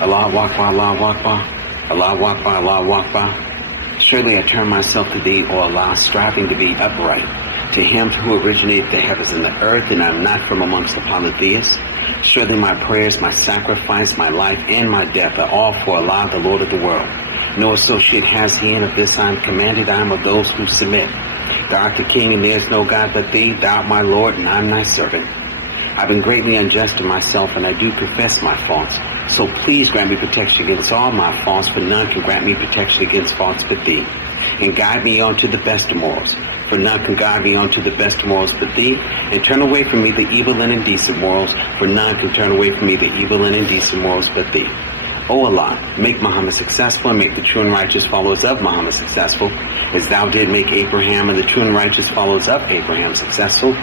Allah Akbar, Allah Akbar, Allah Akbar, Allah Akbar. Surely I turn myself to thee, O Allah, striving to be upright, to him who originated the heavens and the earth, and I am not from amongst the polytheists. Surely my prayers, my sacrifice, my life, and my death are all for Allah, the Lord of the world. No associate has he, and of this I am commanded. I am of those who submit. Thou art the King, and there is no God but thee. Thou art my Lord, and I am thy servant. I have been greatly unjust to myself, and I do confess my faults. So please grant me protection against all my faults, for none can grant me protection against faults but thee. And guide me on to the best of morals, for none can guide me on to the best of morals but thee. And turn away from me the evil and indecent morals, for none can turn away from me the evil and indecent morals but thee. O Allah, make Muhammad successful, and make the true and righteous followers of Muhammad successful, as thou did make Abraham and the true and righteous followers of Abraham successful.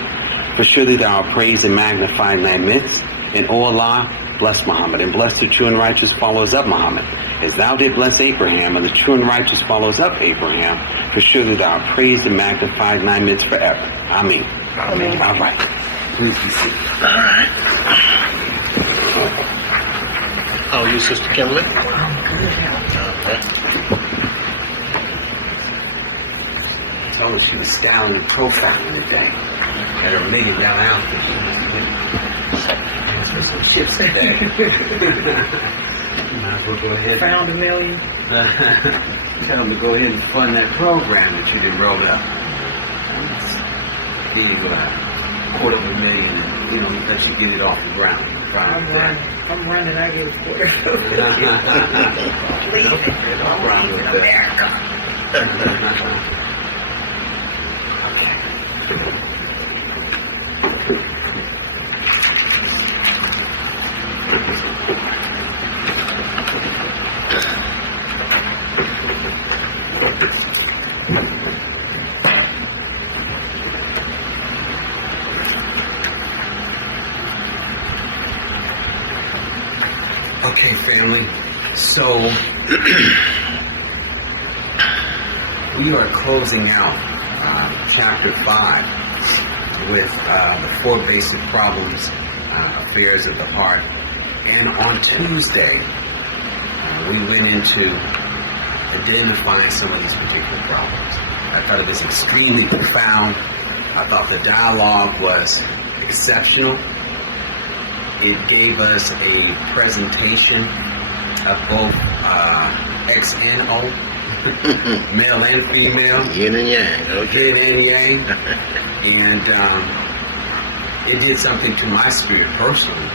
For surely thou art praised and magnified in thy midst. And O Allah, bless Muhammad, and bless the true and righteous followers of Muhammad, as thou did bless Abraham and the true and righteous followers of Abraham. For surely thou art praised and magnified in thy midst forever. Amen. Amen. All right. Please be seated. All right. How are you, Sister Kimberly? Okay. I told her she was styling and profiling today. Got her $1 million outfit. That's for some shit today. Might as well go ahead. Found $1 million. Tell them to go ahead and fund that program that you did rolled up. Here you go. $250,000, and let you get it off the ground. I'm running. I get a quarter. Leave it. I'm running with America. Okay, family. So we are closing out chapter 5 with the 4 basic problems, affairs of the heart. And on Tuesday, we went into identifying some of these particular problems. I thought it was extremely profound. I thought the dialogue was exceptional. It gave us a presentation of both X and O, male and female. Yin and yang. Okay. Yin and yang. And it did something to my spirit personally.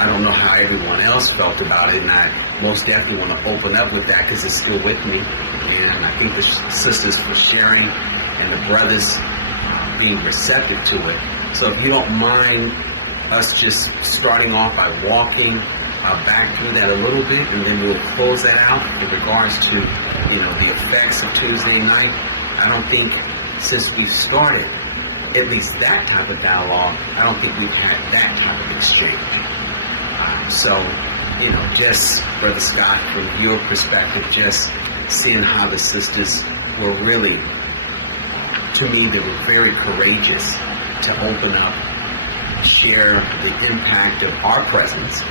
I don't know how everyone else felt about it, and I most definitely want to open up with that because it's still with me. And I think the sisters for sharing and the brothers being receptive to it. So if you don't mind us just starting off by walking back through that a little bit, and then we'll close that out in regards to, the effects of Tuesday night. I don't think since we started, at least that type of dialogue, I don't think we've had that type of exchange. So, just, Brother Scott, from your perspective, just seeing how the sisters were really, to me, they were very courageous to open up, share the impact of our presence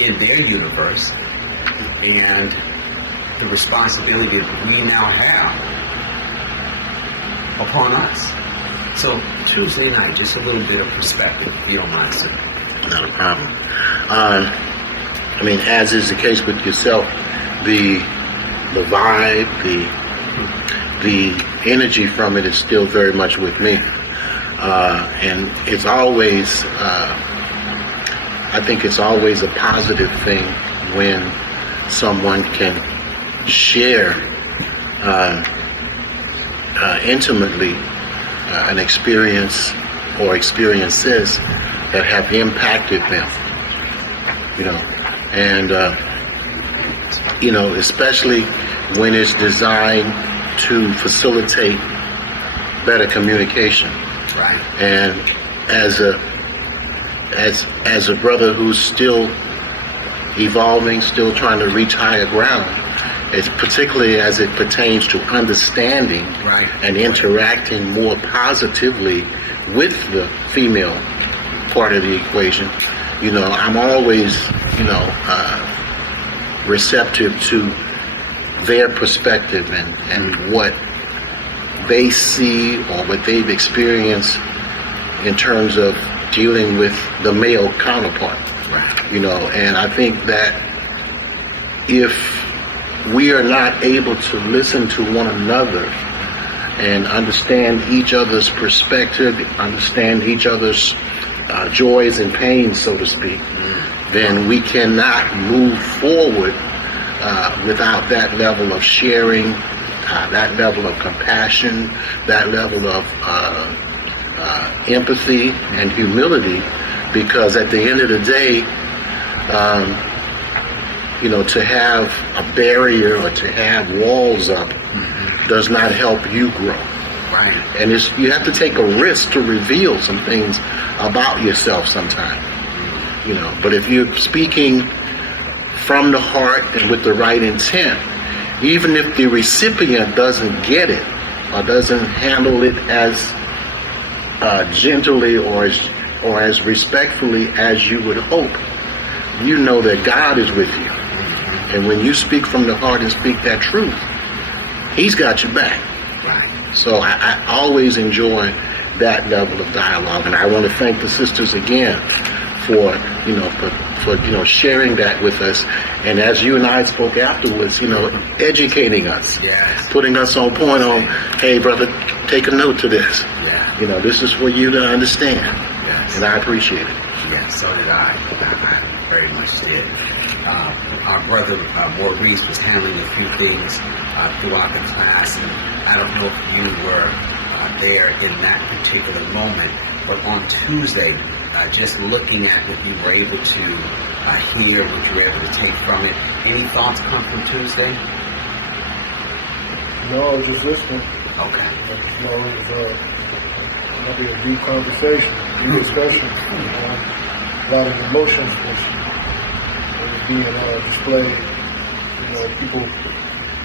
in their universe and the responsibility that we now have upon us. So Tuesday night, just a little bit of perspective, if you don't mind, sir. Not a problem. As is the case with yourself, the vibe, the energy from it is still very much with me. And it's always, I think it's always a positive thing when someone can share intimately an experience or experiences that have impacted them, and especially when it's designed to facilitate better communication. Right. And as a brother who's still evolving, still trying to reach higher ground, it's particularly as it pertains to understanding right. and interacting more positively with the female part of the equation. You know, I'm always, you know, receptive to their perspective and what they see or what they've experienced in terms of dealing with the male counterpart. Right. You know, and I think that if we are not able to listen to one another and understand each other's perspective, understand each other's joys and pains, so to speak, then we cannot move forward without that level of sharing, that level of compassion, that level of empathy and humility, because at the end of the day, you know, to have a barrier or to have walls up does not help you grow. Right. And you have to take a risk to reveal some things about yourself sometimes. You know, but if you're speaking from the heart and with the right intent, even if the recipient doesn't get it or doesn't handle it as gently or as respectfully as you would hope, you know that God is with you. And when you speak from the heart and speak that truth, He's got your back. Right. So I always enjoy that level of dialogue, and I want to thank the sisters again for sharing that with us. And as you and I spoke afterwards, you know, educating us, Yes. putting us on point on, hey brother, take a note to this. Yeah. You know, this is for you to understand, Yes. and I appreciate it. Yes, so did I. I very much did. Our brother Maurice was handling a few things throughout the class, and I don't know if you were there in that particular moment, but on Tuesday, just looking at what you were able to hear, what you were able to take from it, any thoughts come from Tuesday? No, I was just listening. Okay. You know, it was maybe a deep conversation, deep discussion. A lot of emotions was being displayed. You know, people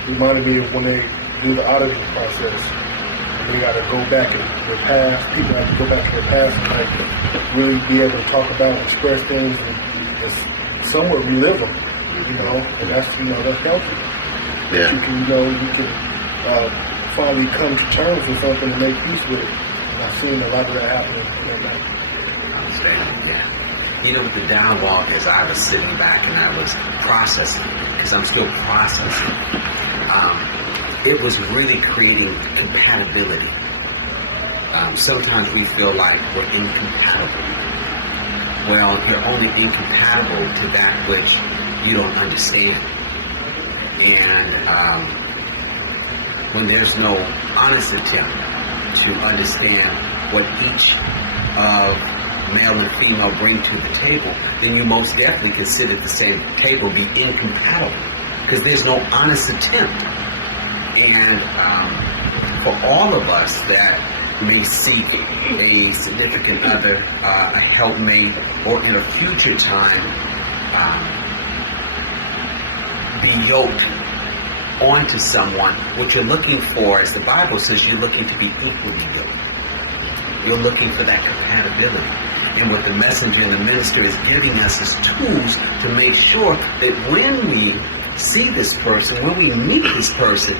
reminded me of when they do the auditing process. They got to go back in their past. People have to go back to their past and like really be able to talk about, express things, and just somewhat relive them. You know, and that's healthy. Yeah. You can finally come to terms with something and make peace with it. And I've seen a lot of that happening. Yeah. You know, the dialogue as I was sitting back and I was processing, because I'm still processing, it was really creating compatibility. Sometimes we feel like we're incompatible. Well, you're only incompatible to that which you don't understand. And when there's no honest attempt to understand what each of male and female bring to the table, then you most definitely consider the same table be incompatible, because there's no honest attempt. And for all of us that may seek a significant other, a helpmate, or in a future time be yoked onto someone, what you're looking for, as the Bible says, you're looking to be equally yoked. You're looking for that compatibility. And what the messenger and the minister is giving us is tools to make sure that when we see this person, when we meet this person,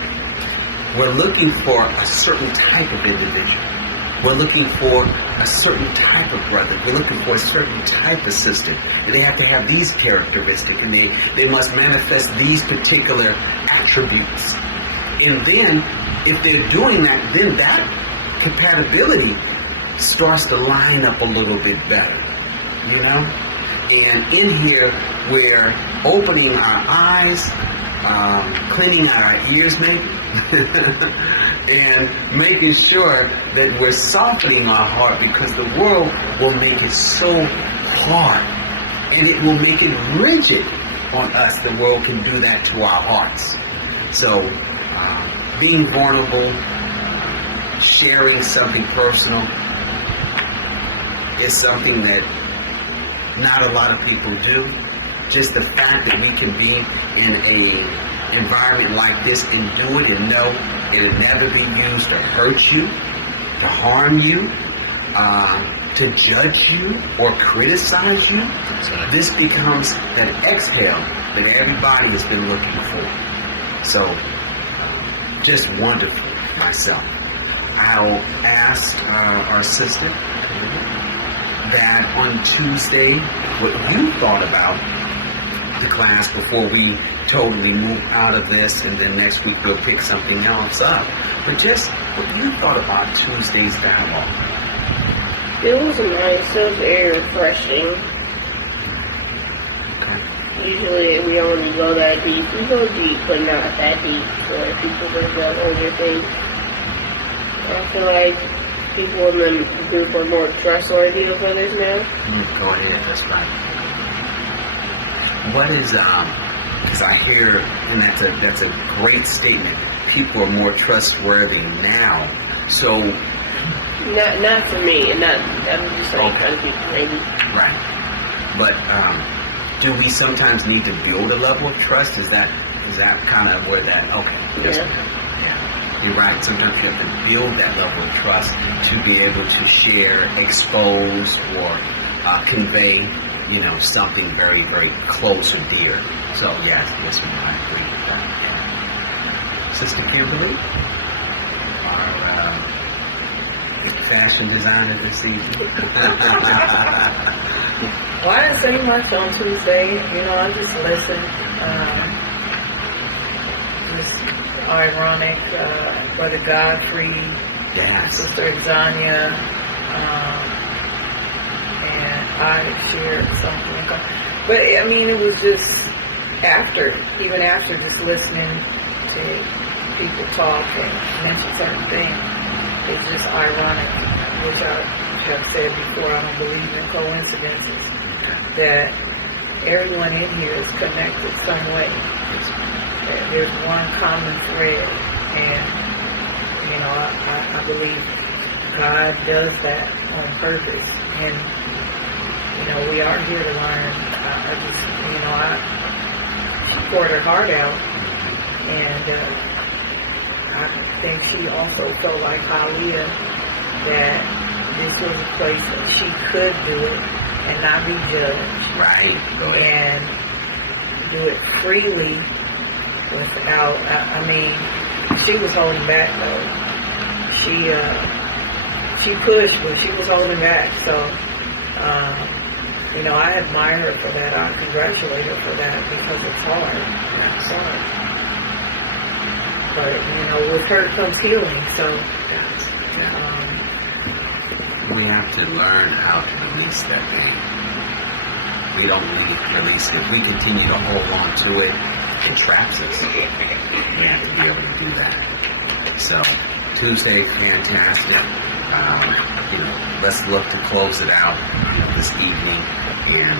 we're looking for a certain type of individual. We're looking for a certain type of brother. We're looking for a certain type of sister. And they have to have these characteristics, and they must manifest these particular attributes. And then, if they're doing that, then that compatibility starts to line up a little bit better, you know? And in here, we're opening our eyes, cleaning out our ears maybe, and making sure that we're softening our heart, because the world will make it so hard, and it will make it rigid on us. The world can do that to our hearts. So, being vulnerable, sharing something personal, is something that not a lot of people do. Just the fact that we can be in a environment like this and do it and know it'll never be used to hurt you, to harm you, to judge you or criticize you, this becomes that exhale that everybody has been looking for. So, just wonderful myself. I'll ask our assistant that on Tuesday what you thought about the class before we totally move out of this, and then next week we'll pick something else up. But just what you thought about Tuesday's dialogue. It was nice. It was very refreshing. Okay. Usually we don't go that deep. We go deep, but not that deep. Where people just go over things. I feel like people in the group are more trustworthy of others now. Go ahead, that's right. What is because I hear, and that's a great statement. People are more trustworthy now. So Not for me, and not. I'm just saying Okay. other people maybe. right, but do we sometimes need to build a level of trust? Is that kind of where that? Okay, yes, Yeah. yeah, you're right. Sometimes you have to build that level of trust to be able to share, expose, or convey, something very, very close or dear. So yes, I agree with that. Yeah. Sister Kimberly, our fashion designer this evening. Well, I didn't say much on Tuesday. I just listened. Just ironic. Brother Godfrey, Yes. Sister Exania, and I shared something. But, I mean, it was just even after just listening to people talk and mention certain things, it's just ironic, which I have said before, I don't believe in coincidences, that everyone in here is connected some way. There's one common thread, and, I believe God does that on purpose, and, we are here to learn. She poured her heart out, and I think she also felt like Aaliyah, that this was a place that she could do it and not be judged. Right. Go ahead. And do it freely without, she was holding back though. She pushed, but she was holding back. So, I admire her for that. I congratulate her for that because it's hard. It's hard. But, with her comes healing, so. We have to learn how to release that thing. We don't release it. If we continue to hold on to it, it traps us. We have to be able to do that. So, Tuesday, fantastic. Let's look to close it out this evening and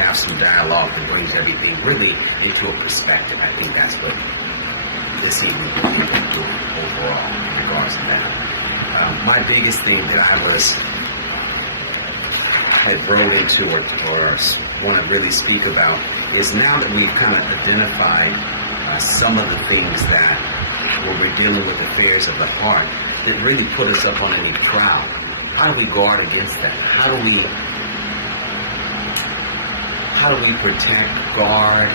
have some dialogue that brings everything really into a perspective. I think that's what this evening will be doing overall in regards to that. My biggest thing that I had wrote into or want to really speak about is now that we've kind of identified some of the things that when we're dealing with affairs of the heart, it really put us up on any crowd. How do we guard against that? How do we protect, guard,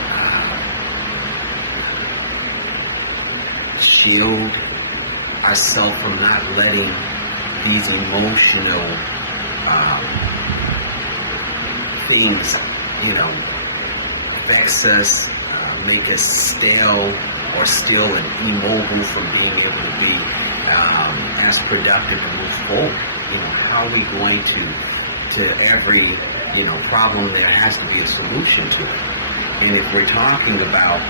shield ourselves from not letting these emotional things, vex us, make us stale or still and immobile from being able to be as productive and move forward? How are we going to every, problem there has to be a solution to it. And if we're talking about,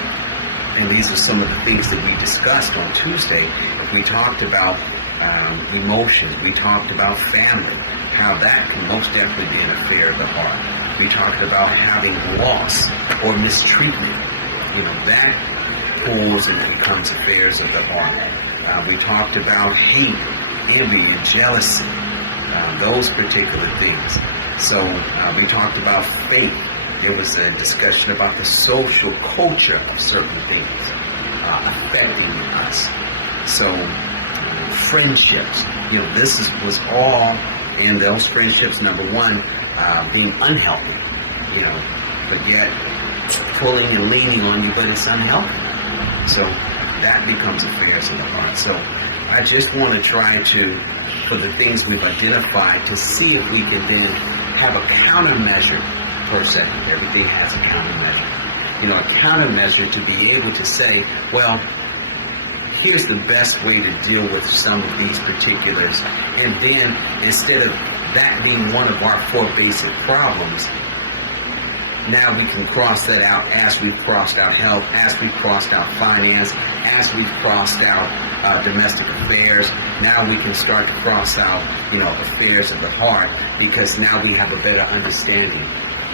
and these are some of the things that we discussed on Tuesday, if we talked about emotion, we talked about family, how that can most definitely be an affair of the heart. We talked about having loss or mistreatment. That pulls and becomes affairs of the heart. We talked about hate, envy, and jealousy, those particular things. So we talked about faith. There was a discussion about the social culture of certain things affecting us. So friendships, was all And those friendships, number one, being unhealthy, but yet pulling and leaning on you, but it's unhealthy. So that becomes affairs of the heart. So I just want to try to, for the things we've identified, to see if we can then have a countermeasure per se. Everything has a countermeasure. A countermeasure to be able to say, well, here's the best way to deal with some of these particulars. And then instead of that being one of our 4 basic problems, now we can cross that out as we've crossed out health, as we've crossed out finance, as we've crossed out domestic affairs. Now we can start to cross out, affairs of the heart, because now we have a better understanding.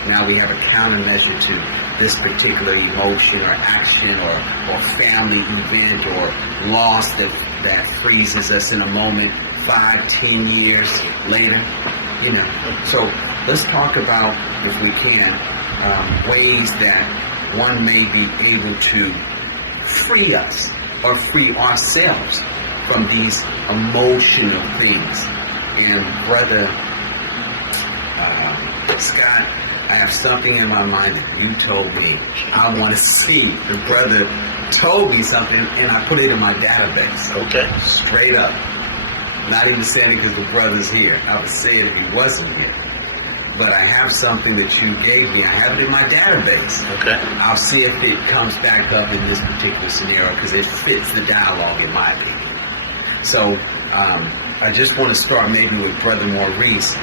Now we have a countermeasure to this particular emotion or action or family event or loss that freezes us in a moment 5-10 years later. So let's talk about, if we can, ways that one may be able to free us or free ourselves from these emotional things. And Brother Scott, I have something in my mind that you told me I want to see. The brother told me something, and I put it in my database. Okay. Straight up. Not even saying it because the brother's here. I would say it if he wasn't here. But I have something that you gave me. I have it in my database. Okay. I'll see if it comes back up in this particular scenario, because it fits the dialogue, in my opinion. So I just want to start maybe with Brother Maurice,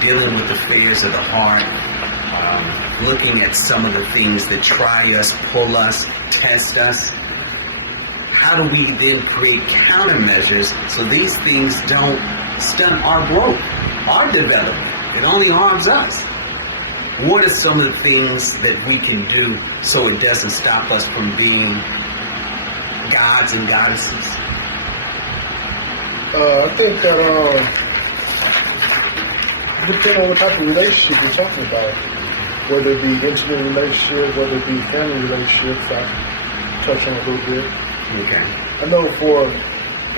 dealing with affairs of the heart, looking at some of the things that try us, pull us, test us. How do we then create countermeasures so these things don't stunt our growth, our development? It only harms us. What are some of the things that we can do so it doesn't stop us from being gods and goddesses? I think that depending on what type of relationship you're talking about, whether it be intimate relationship, whether it be family relationships, I touch on a little bit. Okay. I know for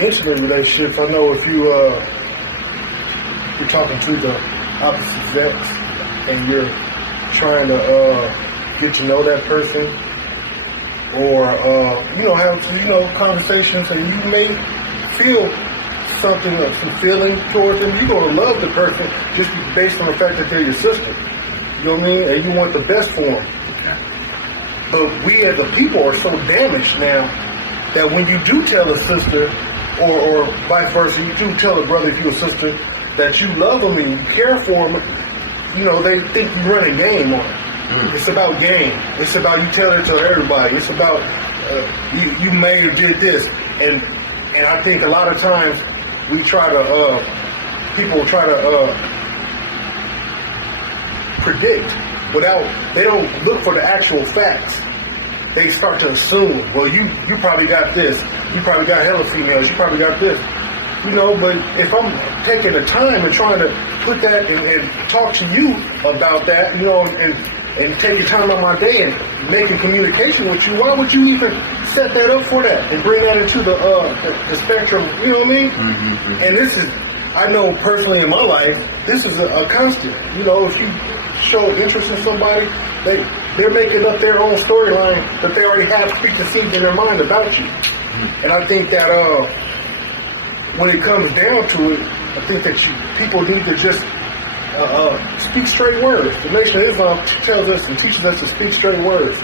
intimate relationships, I know if you're talking to the opposite sex and you're trying to get to know that person, or have conversations, and you may feel something, some feeling towards them, you're going to love the person just based on the fact that they're your sister. You know what I mean? And you want the best for them. Yeah. But we as a people are so damaged now that when you do tell a sister, or vice versa, you do tell a brother if you're a sister that you love them and you care for them, they think you run a game on it. It's about game. It's about you tell it to everybody. It's about you may have did this, and I think a lot of times we try to people try to predict they don't look for the actual facts. They start to assume, well, you probably got this, you probably got hella females, you probably got this. But if I'm taking the time and trying to put that and talk to you about that, and taking time out of my day and making communication with you, why would you even set that up for that and bring that into the spectrum? You know what I mean? Mm-hmm. And this is, I know personally in my life, this is a constant. If you show interest in somebody, they're making up their own storyline that they already have preconceived in their mind about you. And I think that when it comes down to it, I think that people need to just speak straight words. The Nation of Islam tells us and teaches us to speak straight words.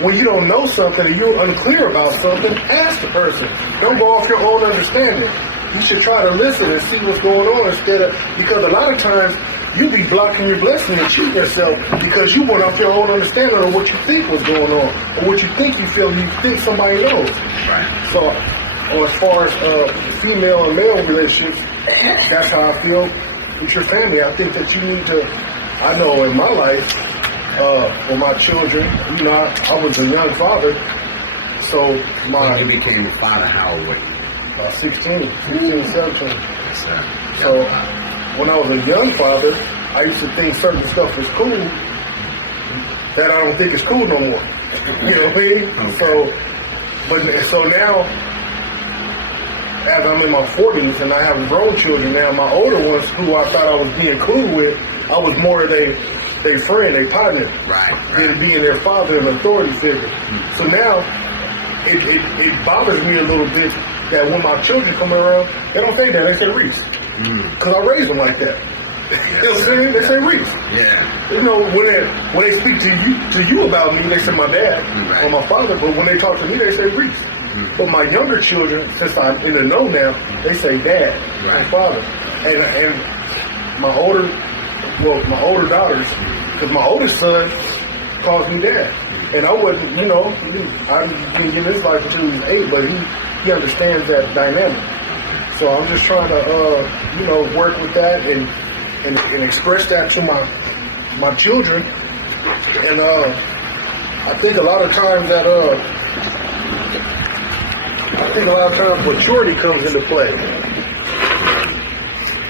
When you don't know something and you're unclear about something, ask the person. Don't go off your own understanding. You should try to listen and see what's going on because a lot of times you be blocking your blessing and cheating yourself because you went off your own understanding of what you think was going on or what you think you think somebody knows. Right. So, as far as female and male relationships, that's how I feel with your family. I think that you need to, I know in my life, for my children, I was a young father, so when you became a father, how old were you? 16, 17. Yes, sir. So when I was a young father, I used to think certain stuff was cool that I don't think is cool no more. You know what I mean? Okay. So now as I'm in my 40s and I have grown children now, my older ones who I thought I was being cool with, I was more they friend, they partner, than being their father and authority figure. So now it bothers me a little bit that when my children come around, they don't say that, they say Reese. Because I raised them like that. You know what I'm saying? They say Reese. Yeah. You know, when they speak to you about me, they say my dad or my father, but when they talk to me, they say Reese. But my younger children, since I'm in the know now, they say dad and father. And my older daughters, because my oldest son calls me dad. And I wasn't, you know, I didn't get his life until he was 8, but he understands that dynamic. So I'm just trying to, you know, work with that and express that to my children. And I think a lot of times maturity comes into play.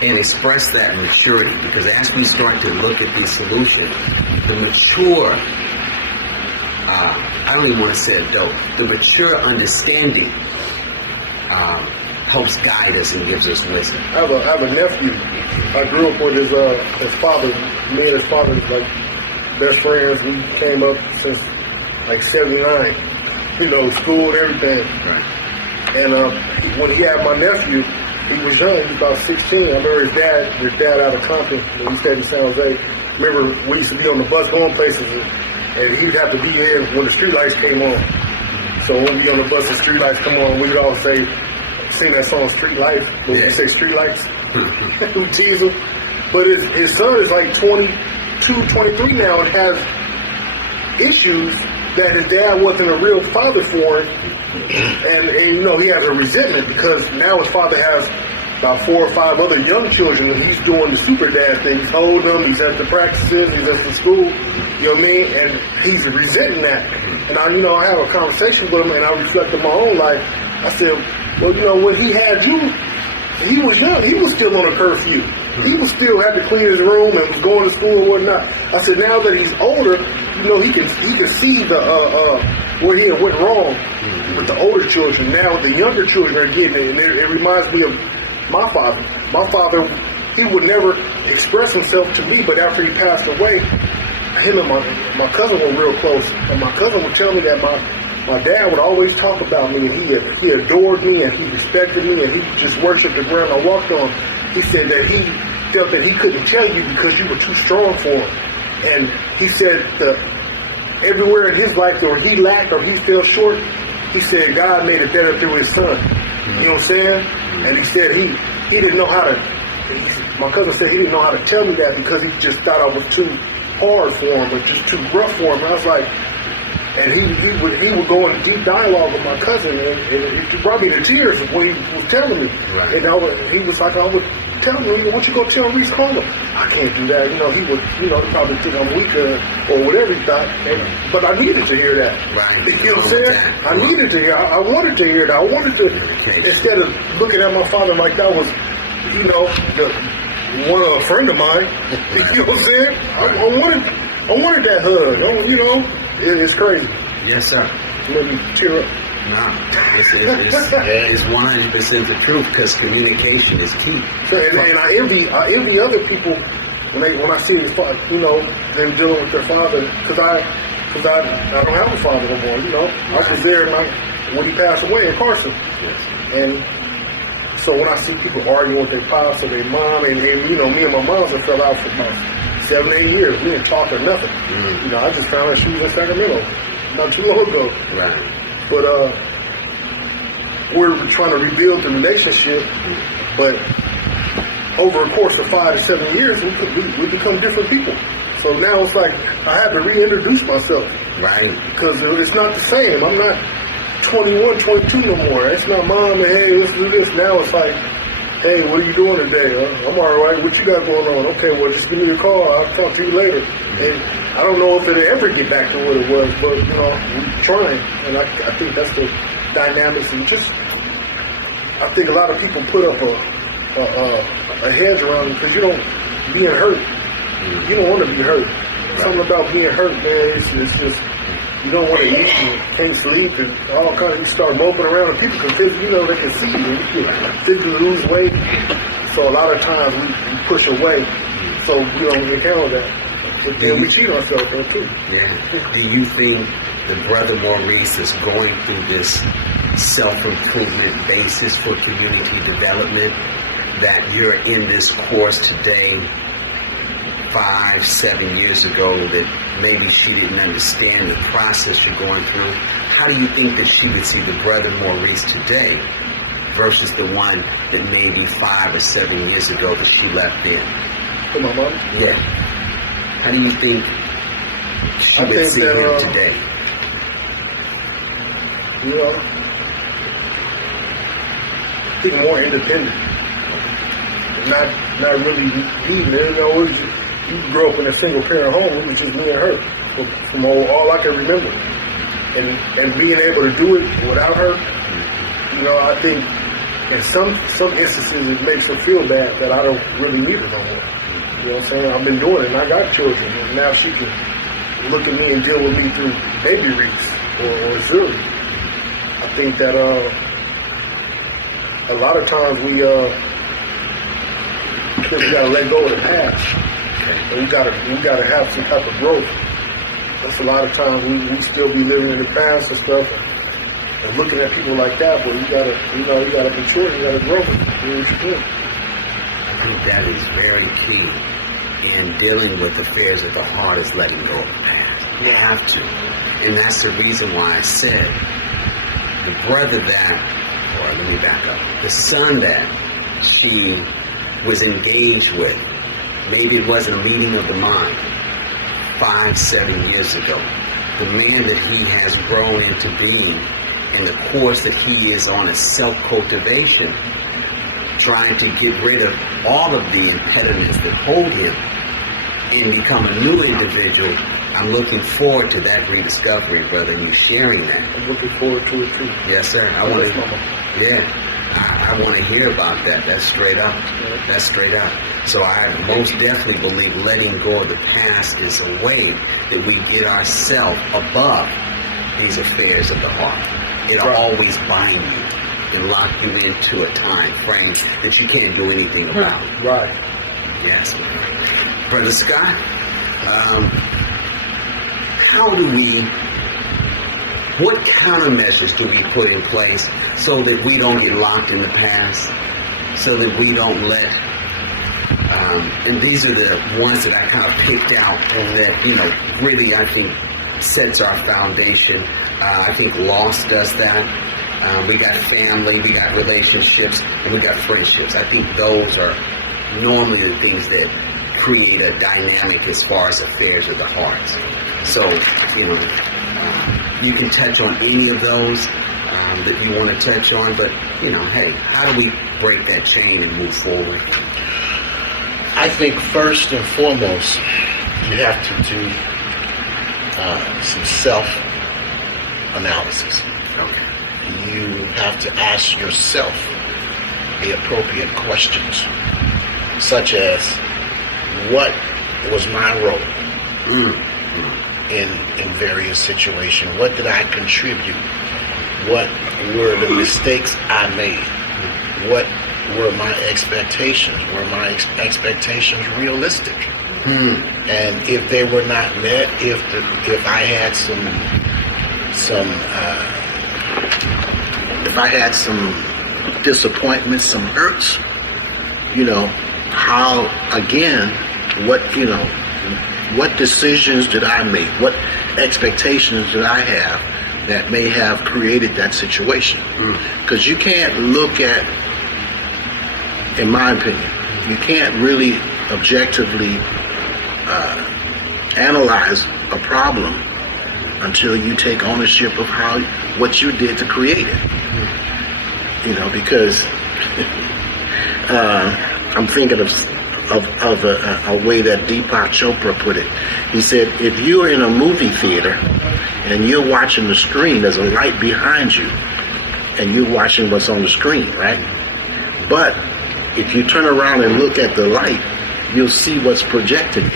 And express that maturity, because as we start to look at these solutions, the mature, I don't even want to say adult, the mature understanding helps guide us and gives us wisdom. I have a nephew. I grew up with his father. Me and his father was like best friends. We came up since like 79. You know, school and everything. Right. And when he had my nephew, he was young. He was about 16. I remember his dad out of Compton when he stayed in San Jose. Remember, we used to be on the bus going places, and he'd have to be there when the streetlights came on. So when we be on the bus and streetlights come on, we would all sing that song Street Life, but we say streetlights. We tease him. But his son is like 22, 23 now and has issues that his dad wasn't a real father for him. And you know, he has a resentment because now his father has about 4 or 5 other young children and he's doing the super dad thing. He's holding them, he's at the practices, he's at the school, you know what I mean? And he's resenting that. And I have a conversation with him and I reflect on my own life. I said, well, you know, when he had you, he was young. He was still on a curfew. He was still had to clean his room and was going to school and whatnot. I said, now that he's older, you know, he can see the where he had went wrong with the older children. Now the younger children are getting it, and it reminds me of my father. My father, he would never express himself to me, but after he passed away, him and my cousin were real close, and my cousin would tell me that my dad would always talk about me, and he adored me, and he respected me, and he just worshipped the ground I walked on. He said that he felt that he couldn't tell you because you were too strong for him. And he said that everywhere in his life where he lacked or he fell short, he said God made it better through his son. You know what I'm saying? And he said he didn't know how to, my cousin said he didn't know how to tell me that because he just thought I was too hard for him or just too rough for him. And I was like, and he would go in deep dialogue with my cousin, and it brought me to tears when he was telling me. Right. And he was like, I would tell him, why don't you go tell Reese Carter? I can't do that. You know, he would, he probably think I'm weak or whatever he thought. But I needed to hear that. Right. You know what I'm saying? I needed to hear. I wanted to hear that. I wanted to, instead of looking at my father like that was, a friend of mine. You know what I'm saying? I wanted that hug. It's crazy. Yes, sir. Let me tear up. No, it's 100% the truth because communication is key. So, and I envy other people when I see them dealing with their father because I don't have a father no more. I was there when he passed away in Carson, and so when I see people arguing with their pops or their mom, and me and my mom have fell out for about 7-8 years. We didn't talk or nothing. Mm-hmm. I just found out she was in Sacramento not too long ago. Right. But we're trying to rebuild the relationship. But over a course of 5 to 7 years, we become different people. So now it's like I have to reintroduce myself. Right. Because it's not the same. I'm not 21, 22 no more. It's not mom and hey, let's do this. Now it's like, hey, what are you doing today? I'm all right. What you got going on? Okay, well, just give me a call. I'll talk to you later. And I don't know if it'll ever get back to what it was, but, we're trying. And I think that's the dynamics. And I think a lot of people put up a hedge around it because being hurt. You don't want to be hurt. something about being hurt, man. It's just you don't want to eat and can't sleep and all kinds. You start moping around and people can physically, they can see you. You can physically lose weight. So a lot of times we push away, so we don't encounter that. But then we cheat ourselves though too. Yeah. Do you think the brother Maurice is going through this self-improvement basis for community development? That you're in this course today, 5, 7 years ago, that maybe she didn't understand the process you're going through? How do you think that she would see the brother Maurice today versus the one that maybe 5 or 7 years ago that she left in? For my mom? Yeah. How do you think she would see him today? I think more independent. Not really needing it. You grew up in a single parent home. It was just me and her from all I can remember. And being able to do it without her, I think in some instances it makes her feel bad that I don't really need her no more. You know what I'm saying? I've been doing it and I got children. And now she can look at me and deal with me through baby Reese or Zuri. I think that a lot of times we gotta let go of the past. And we gotta have some type of growth. That's a lot of times we still be living in the past and stuff and looking at people like that, but you gotta mature, you gotta grow. I think that is very key in dealing with affairs of the heart, is letting go of the past. You have to. And that's the reason why I said the brother let me back up. The son that she was engaged with, maybe it wasn't a meeting of the mind 5, 7 years ago. The man that he has grown into being, and the course that he is on, is self-cultivation, trying to get rid of all of the impediments that hold him and become a new individual. I'm looking forward to that rediscovery, brother, and you sharing that. I'm looking forward to it too. Yes, sir. I want to hear about that. That's straight up. That's straight up. So I most definitely believe letting go of the past is a way that we get ourselves above these affairs of the heart. It'll always bind you and lock you into a time frame that you can't do anything about. Right. Yes. Brother Scott, what countermeasures do we put in place so that we don't get locked in the past, so that we don't let, and these are the ones that I kind of picked out that, really I think sets our foundation. I think loss does that. We got family, we got relationships, and we got friendships. I think those are normally the things that create a dynamic as far as affairs of the hearts. So, you can touch on any of those that you want to touch on, but, hey, how do we break that chain and move forward? I think first and foremost, you have to do some self-analysis. Okay. You have to ask yourself the appropriate questions, such as, what was my role in various situations? What did I contribute? What were the mistakes I made? What were my expectations? Were my expectations realistic? And if they were not met, if I had some disappointments, some hurts, how, again, what decisions did I make? What expectations did I have that may have created that situation? Because you can't look at, in my opinion, you can't really objectively analyze a problem until you take ownership of what you did to create it. Because I'm thinking of a way that Deepak Chopra put it. He said, if you're in a movie theater and you're watching the screen, there's a light behind you and you're watching what's on the screen, right? But if you turn around and look at the light, you'll see what's projected.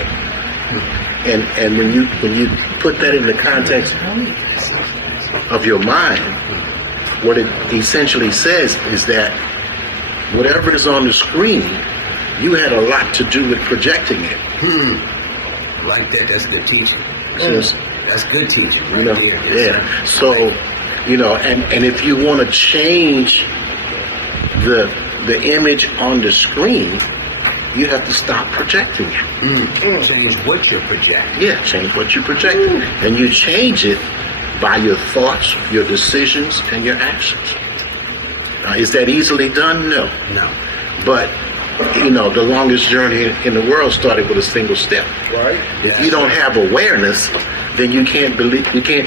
And when you put that in the context of your mind, what it essentially says is that whatever is on the screen, you had a lot to do with projecting it. Like that. That's good teaching. That's good teaching. You know, yeah. So, you know, and if you want to change the image on the screen, you have to stop projecting it. Change what you're projecting. Yeah, change what you're projecting. And you change it by your thoughts, your decisions, and your actions. Is that easily done? No. No. But, you know, the longest journey in the world started with a single step. Right? If you don't have awareness, then you can't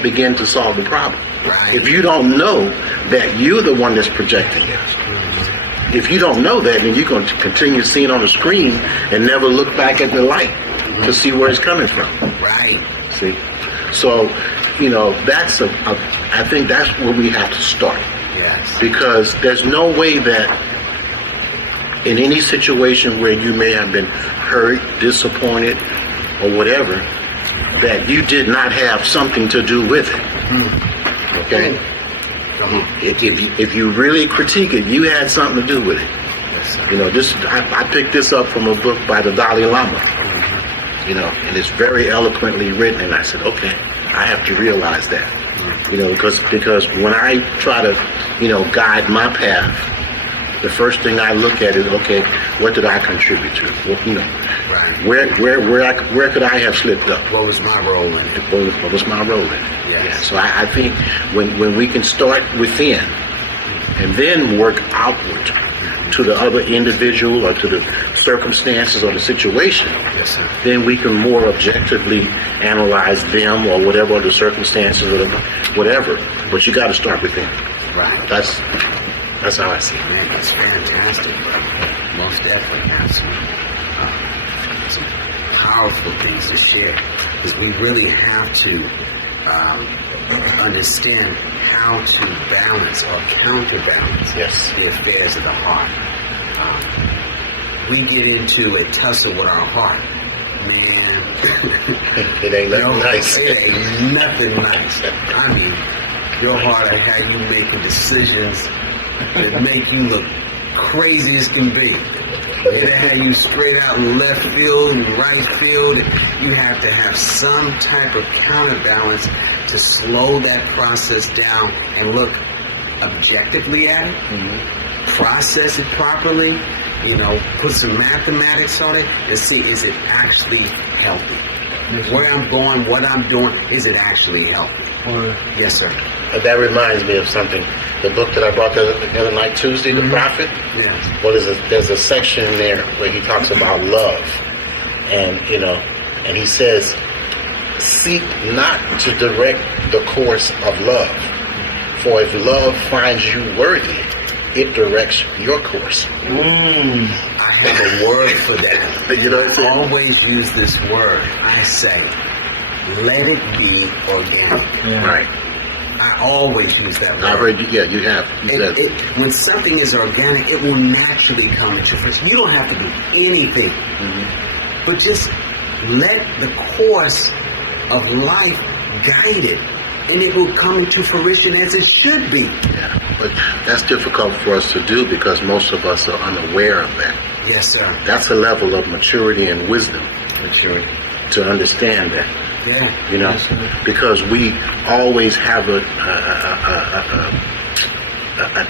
begin to solve the problem. Right. If you don't know that you're the one that's projecting it, if you don't know that, then you're going to continue seeing on the screen and never look back at the light to see where it's coming from. Right. See? So, you know, I think that's where we have to start. Yes. Because there's no way that in any situation where you may have been hurt, disappointed, or whatever, that you did not have something to do with it. Okay? If you really critique it, you had something to do with it. You know, I picked this up from a book by the Dalai Lama. You know, and it's very eloquently written, and I said, okay, I have to realize that. You know, because when I try to, you know, guide my path, the first thing I look at is, okay, what did I contribute to? What, you know, Right. where could I have slipped up? What was my role in it? What was my role in it? Yes. Yeah. So I think when we can start within and then work outward to the other individual or to the circumstances or the situation, Yes, sir. then we can more objectively analyze them or whatever the circumstances or whatever. But you got to start within. Right. That's how I see it. Man, that's fantastic. Most definitely have some powerful things to share. Because we really have to understand how to balance or counterbalance Yes. the affairs of the heart. We get into a tussle with our heart. Man, It ain't nothing nice. It ain't nothing nice. I mean, your heart will have you making decisions that make you look crazy as can be. It'll have you straight out in left field and right field. You have to have some type of counterbalance to slow that process down and look objectively at it, process it properly, you know, put some mathematics on it and see, is it actually healthy? Where I'm going, what I'm doing, is it actually healthy? Yes, sir. That reminds me of something. The book that I brought the other night, Tuesday, The Prophet. Yes. Well, there's a section in there where he talks about love, and you know, and he says, seek not to direct the course of love, for if love finds you worthy, it directs your course. I have a word for that. You know what I'm saying? Always use this word. I say, let it be organic. Right. I always use that word. I heard you. Yeah, you have. You said When something is organic, it will naturally come into fruition. You don't have to do anything, but just let the course of life guide it, and it will come into fruition as it should be. yeah, but that's difficult for us to do because most of us are unaware of that. Yes, sir. That's a level of maturity and wisdom Maturity. to understand that. Yeah. You know, because we always have a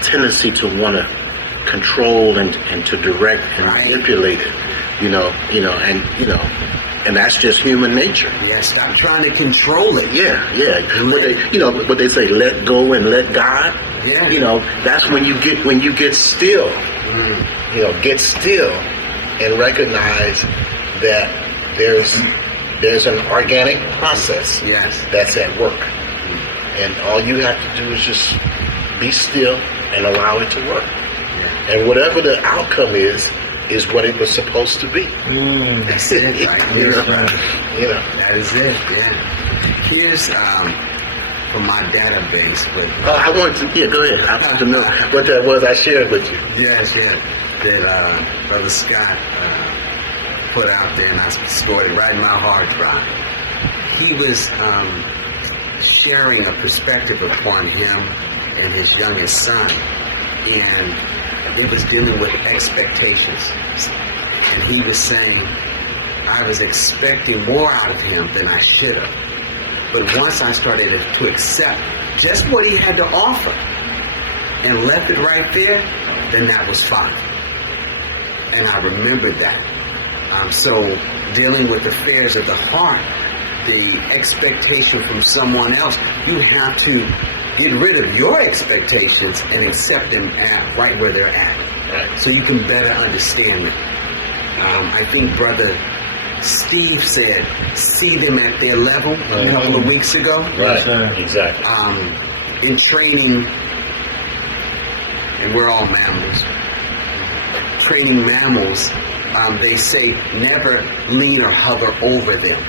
tendency to want to control and to direct and Right. manipulate it. And that's just human nature. Yeah. Stop trying to control it. Yeah. What they say, let go and let God. Yeah. You know, that's when you get still. You know, get still and recognize that there's an organic process Yes. that's at work. And all you have to do is just be still and allow it to work. And whatever the outcome is what it was supposed to be. That's it. Right. You know? That is it. Yeah. Here's from my database, but I wanted to, go ahead. I want to know what that was I shared with you. yes, that Brother Scott put out there, and I scored it right in my hard drive. he was sharing a perspective upon him and his youngest son, and it was dealing with expectations. And he was saying, I was expecting more out of him than I should have. But once I started to accept just what he had to offer and left it right there, then that was fine. And I remembered that. So dealing with affairs of the heart, the expectation from someone else, you have to get rid of your expectations and accept them at right where they're at, so you can better understand them. I think Brother Steve said, see them at their level a couple of weeks ago. Right, exactly. In training, and we're all mammals, training mammals, they say never lean or hover over them.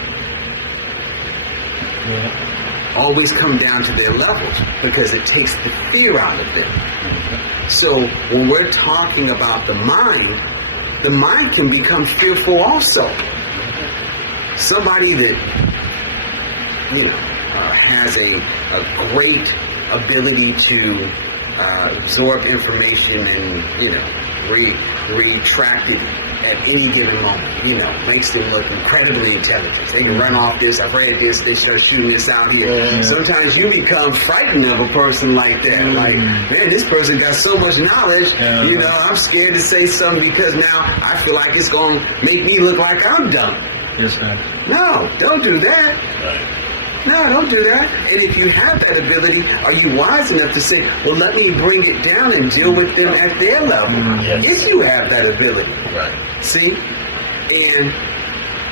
Always come down to their levels, because it takes the fear out of them. So when we're talking about the mind can become fearful also. Somebody that, has a great ability to absorb information and, retract it at any given moment, makes them look incredibly intelligent. They can run off this, I've read this, they start shooting this out here. Sometimes you become frightened of a person like that. Like, man, this person got so much knowledge, I'm scared to say something because now I feel like it's going to make me look like I'm dumb. Yes, sir. No, don't do that. No, don't do that. And if you have that ability, are you wise enough to say, well, let me bring it down and deal with them at their level? If you have that ability. Right. See? And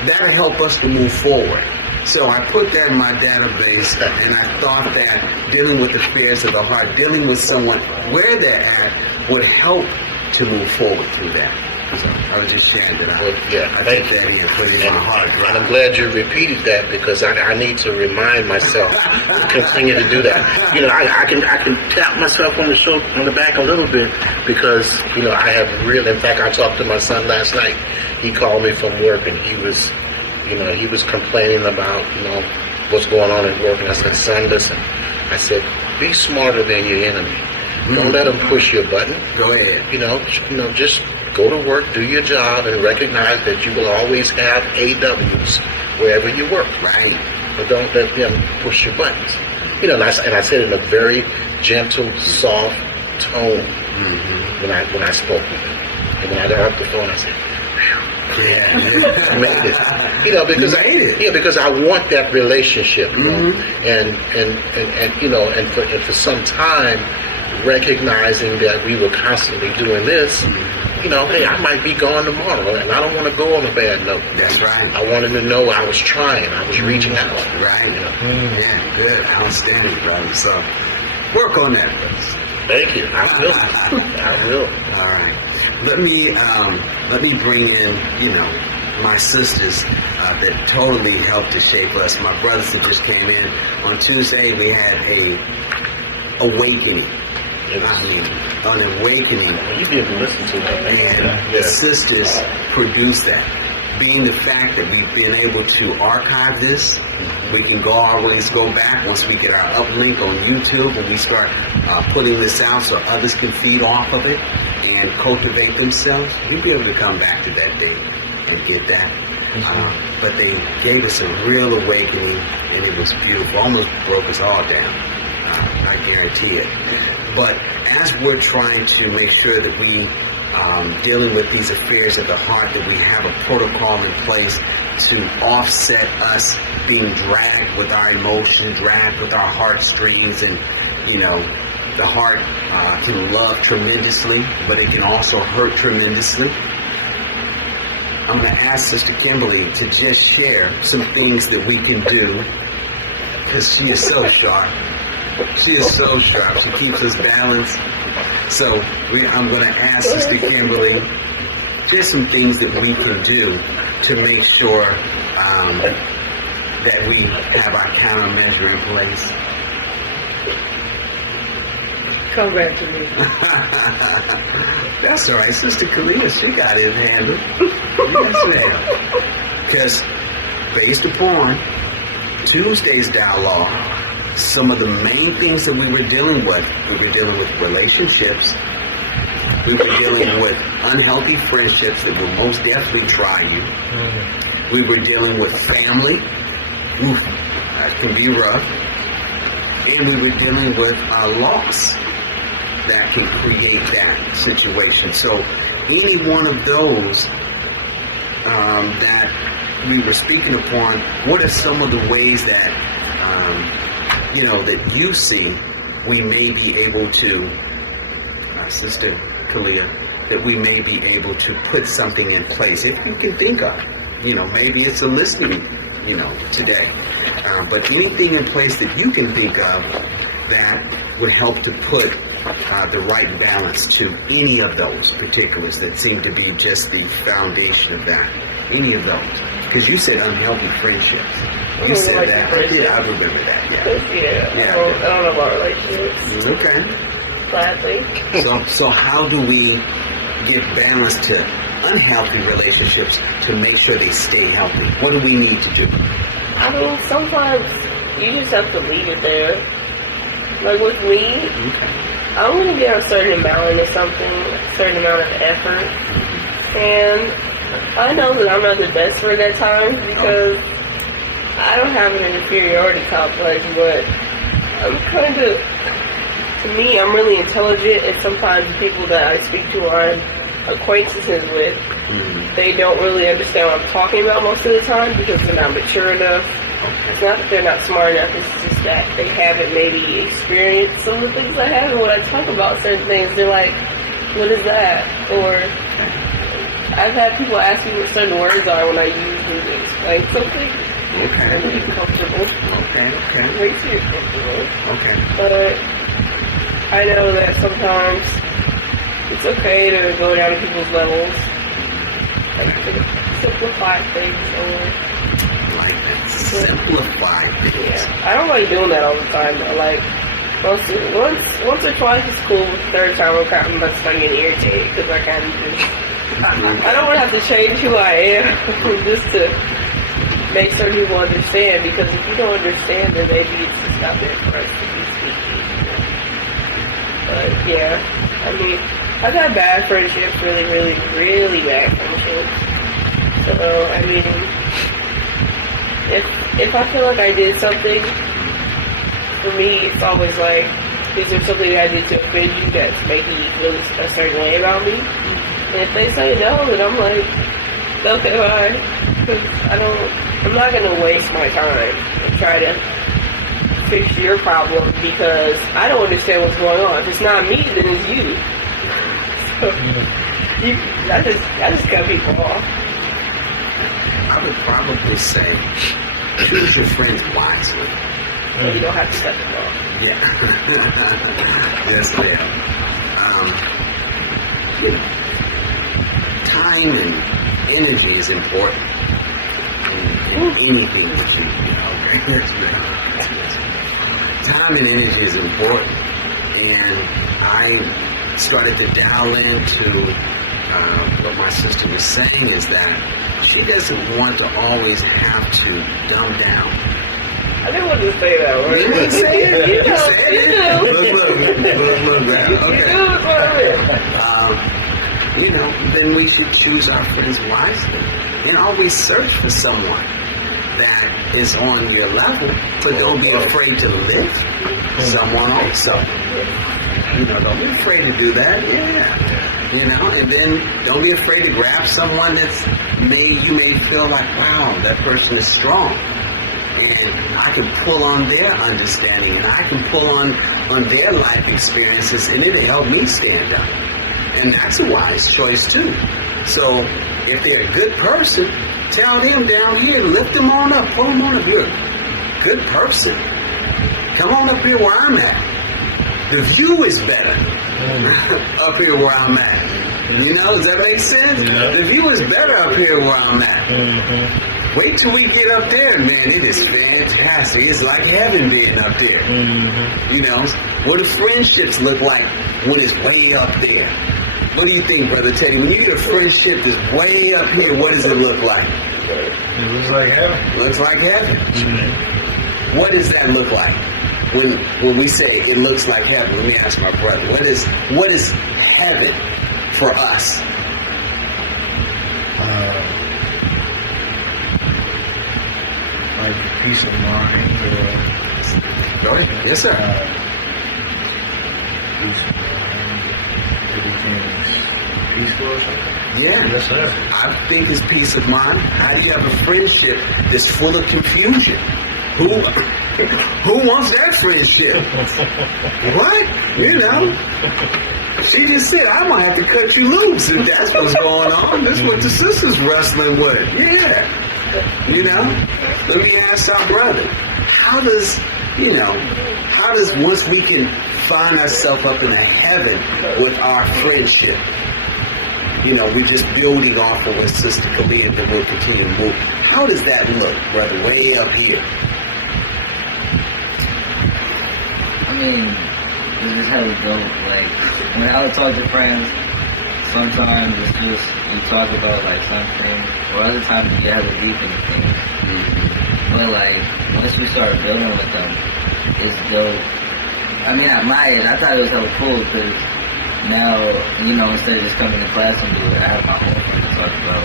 that'll help us to move forward. So I put that in my database, and I thought that dealing with affairs of the heart, dealing with someone where they're at, would help to move forward through that. So I was just sharing that out. Well, I took that in and put it in my heart. And I'm glad you repeated that, because I need to remind myself to continue to do that. I can tap myself on the back a little bit, because I have really. In fact, I talked to my son last night. He called me from work, and he was complaining about what's going on at work. And I said, son, listen. I said, be smarter than your enemy. Don't let them push your button. Go ahead. Just go to work, do your job, and recognize that you will always have AWs wherever you work. Right. But don't let them push your buttons. And I said it in a very gentle, soft tone when I spoke with him. And when I got off the phone, I said, I made it. Because I want that relationship, and for some time, recognizing that we were constantly doing this, hey, I might be gone tomorrow, and I don't want to go on a bad note. That's right. I wanted to know I was trying, I was reaching out. Right. Yeah, good. Outstanding, brother. So, work on that, folks. Thank you. I will. I will. All right. Let me bring in, my sisters that totally helped to shape us. My brothers that just came in. On Tuesday, we had a awakening. An awakening. You didn't listen to that. And the sisters produced that. Being the fact that we've been able to archive this, we can always go back once we get our uplink on YouTube and we start putting this out so others can feed off of it and cultivate themselves. You'll be able to come back to that day and get that. But they gave us a real awakening, and it was beautiful. Almost broke us all down. I guarantee it. But as we're trying to make sure that we, dealing with these affairs of the heart, that we have a protocol in place to offset us being dragged with our emotions, dragged with our heartstrings, and, the heart can love tremendously, but it can also hurt tremendously. I'm going to ask Sister Kimberly to just share some things that we can do, because she is so sharp. She is so sharp. She keeps us balanced. So I'm going to ask Sister Kimberly just some things that we can do to make sure that we have our countermeasure in place. Come back to me. That's all right. Sister Kalia, she got it handled. Yes, ma'am. Because based upon Tuesday's dialogue, some of the main things that we were dealing with relationships. We were dealing with unhealthy friendships that will most definitely try you. We were dealing with family. Oof, that can be rough. And we were dealing with loss that can create that situation. So any one of those that we were speaking upon, what are some of the ways that, that you see we may be able to, Sister Kalia, that we may be able to put something in place, if you can think of. Maybe it's a listening, today. But anything in place that you can think of that would help to put the right balance to any of those particulars that seem to be just the foundation of that. Any of those. Because you said unhealthy friendships. You said that. Yeah, I remember that. Yeah. I don't know about relationships. Okay. Gladly. So how do we give balance to unhealthy relationships to make sure they stay healthy? What do we need to do? I mean, sometimes you just have to leave it there. Like with me, I'm going to get a certain amount of something, a certain amount of effort. And I know that I'm not the best for it at times because I don't have an inferiority complex, but I'm kind of, to me, I'm really intelligent, and sometimes the people that I speak to are acquaintances with, they don't really understand what I'm talking about most of the time because they're not mature enough. It's not that they're not smart enough, it's just that they haven't maybe experienced some of the things I have, and when I talk about certain things, they're like, what is that? Or I've had people ask me what certain words are when I use them to explain something. Okay. It makes you comfortable. Okay. It makes you comfortable. Okay. But I know that sometimes it's okay to go down to people's levels, like to simplify things or simplify things. Yeah, I don't like doing that all the time. Though. Like once or twice is cool. The third time I'm kind of getting irritated because I kind of just I don't want to have to change who I am just to make certain people understand. Because if you don't understand, then maybe it's just not there for us to be speaking. But yeah, I mean, I've had bad friendships, really, really, really bad friendships. So I mean, if I feel like I did something, for me, it's always like, is there something that I did to offend you that's making you feel a certain way about me? And if they say no, then I'm like, okay, bye. Because I'm not going to waste my time and try to fix your problem because I don't understand what's going on. If it's not me, then it's you. So, I just cut people off. I would probably say, choose your friends wisely. So you don't have to cut them off. Yeah. Yes, ma'am. Time and energy is important in anything that you do. Okay? Time and energy is important. And I started to dial into what my sister was saying is that she doesn't want to always have to dumb down. I didn't want to say that word. You didn't say it. You know. Look, then we should choose our friends wisely and always search for someone that is on your level, but don't be afraid to lift someone also. Don't be afraid to do that. Yeah. And then don't be afraid to grab someone you may feel like, wow, that person is strong. And I can pull on their understanding and I can pull on their life experiences and it'll help me stand up. And that's a wise choice too. So if they're a good person, tell them down here, lift them on up, pull them on up here. Good person. Come on up here where I'm at. The view is better up here where I'm at. Does that make sense? Yeah. The view is better up here where I'm at. Mm-hmm. Wait till we get up there, man. It is fantastic. It's like heaven being up there. Mm-hmm. What do friendships look like when it's way up there? What do you think, Brother Teddy? When you get a friendship that's way up here, what does it look like? It looks like heaven. Looks like heaven. Mm-hmm. What does that look like? When we say it looks like heaven, let me ask my brother, what is heaven for us? Like peace of mind, Go ahead. Yes, sir. peace of mind, everything's peaceful or something. Yeah. Yes, sir. I think it's peace of mind. How do you have a friendship that's full of confusion? Who wants that friendship? What? You know? She just said, I might have to cut you loose if that's what's going on. That's what the sister's wrestling with. Yeah. You know? Let me ask our brother. How does once we can find ourselves up in a heaven with our friendship, we're just building off of what Sister Kalia and we'll continue to move. How does that look, brother, way up here? I mean, this is how it goes. Like, when I would talk to friends, sometimes it's just, you talk about, like, something, or other times you have a deep into things. But, like, once we start building with them, it's dope. I mean, at my age, I thought it was hella cool, because now, instead of just coming to class and do it, I have my own thing to talk about.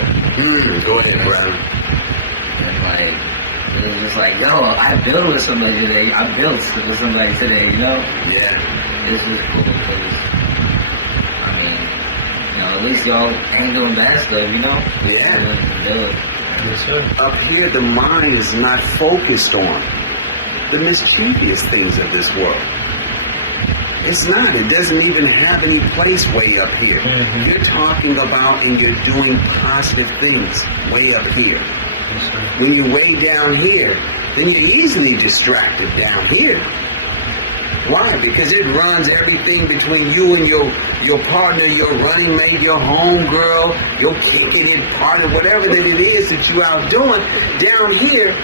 Go ahead, brother. And, like, it's just like, yo, I built with somebody today. I built with somebody today, Yeah. It's just cool because, I mean, at least y'all ain't doing bad stuff, Yeah. Build. Yes, sir. Up here, the mind is not focused on the mischievous things of this world. It's not. It doesn't even have any place way up here. Mm-hmm. You're talking about and you're doing positive things way up here. Yes, sir. When you're way down here, then you're easily distracted down here. Why? Because it runs everything between you and your partner, your running mate, your homegirl, your kicking it partner, whatever that it is that you out doing. Down here,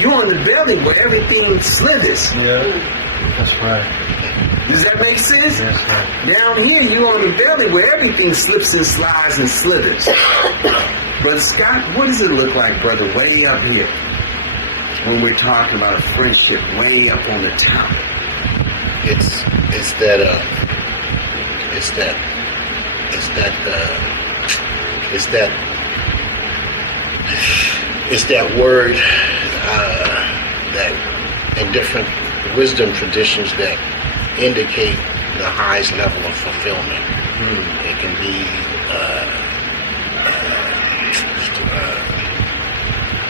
you're on the belly where everything slithers. Yeah, that's right. Does that make sense? Yes, sir. Down here, you're on the belly where everything slips and slides and slithers. Brother Scott, what does it look like, brother, way up here? When we're talking about a friendship way up on the top. It's that word that in different wisdom traditions that indicate the highest level of fulfillment. It can be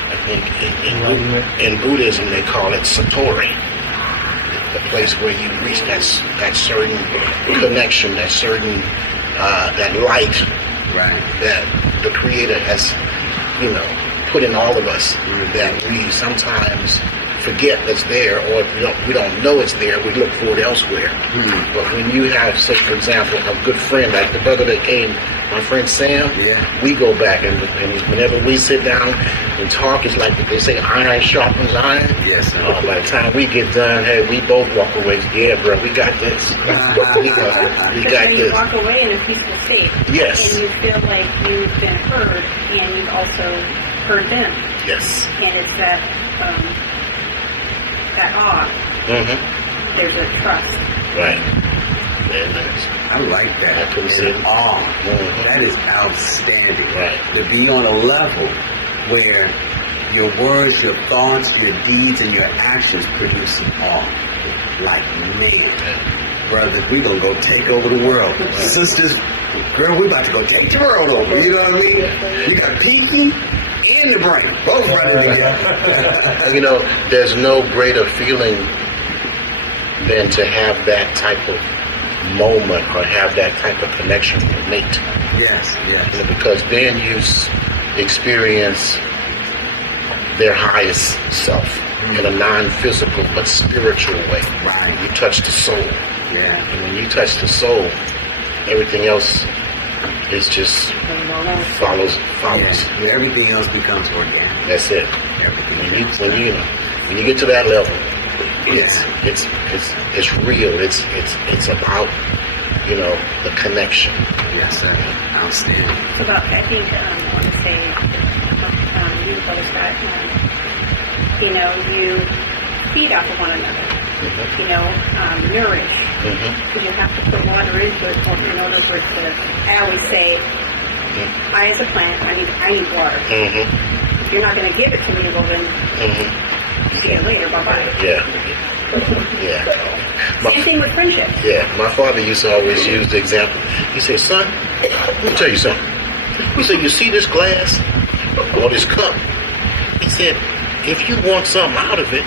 I think in Buddhism they call it Satori, the place where you reach that certain connection, that certain that light that the Creator has, put in all of us, that we sometimes forget that's there, or if we don't know it's there, we look for it elsewhere. But when you have, say, for example, a good friend, like the brother that came, my friend Sam, we go back and whenever we sit down and talk, it's like they say, iron sharpens iron. Yes, sir. By the time we get done, hey, we both walk away. Yeah, bro, we got this. we got then you this. walk away in a peaceful state. Yes. And you feel like you've been heard, and you've also heard them. Yes. And it's that awe. Mm-hmm. There's a trust. Right. Very nice. I like that. I couldn't say it. Awe. That is outstanding. Right. To be on a level where your words, your thoughts, your deeds, and your actions produce some awe. Like, man, brothers, we gonna go take over the world. Sisters, girl, we about to go take the world over. You know what I mean? You got Pinky and the brain, both running together. There's no greater feeling than to have that type of moment or have that type of connection with your mate. Yes. Because then you experience their highest self in a non-physical but spiritual way. Right. You touch the soul. Yeah. And when you touch the soul, everything else is just follows. Yeah. Everything else becomes organic. That's it. Everything When you get to that level, it's real. It's about the connection. Yes, sir. Outstanding. It's about, I think, I want to say, you, Brother Scott, You know, you feed off of one another. You know, nourish. Because you have to put water into it in order for it to. I always say, I as a plant, I need water. If you're not going to give it to me, well then, see you later. Bye bye. Yeah. Yeah. Same thing with friendship. Yeah, my father used to always use the example. He said, son, let me tell you something. He said, you see this glass or this cup? He said, if you want something out of it,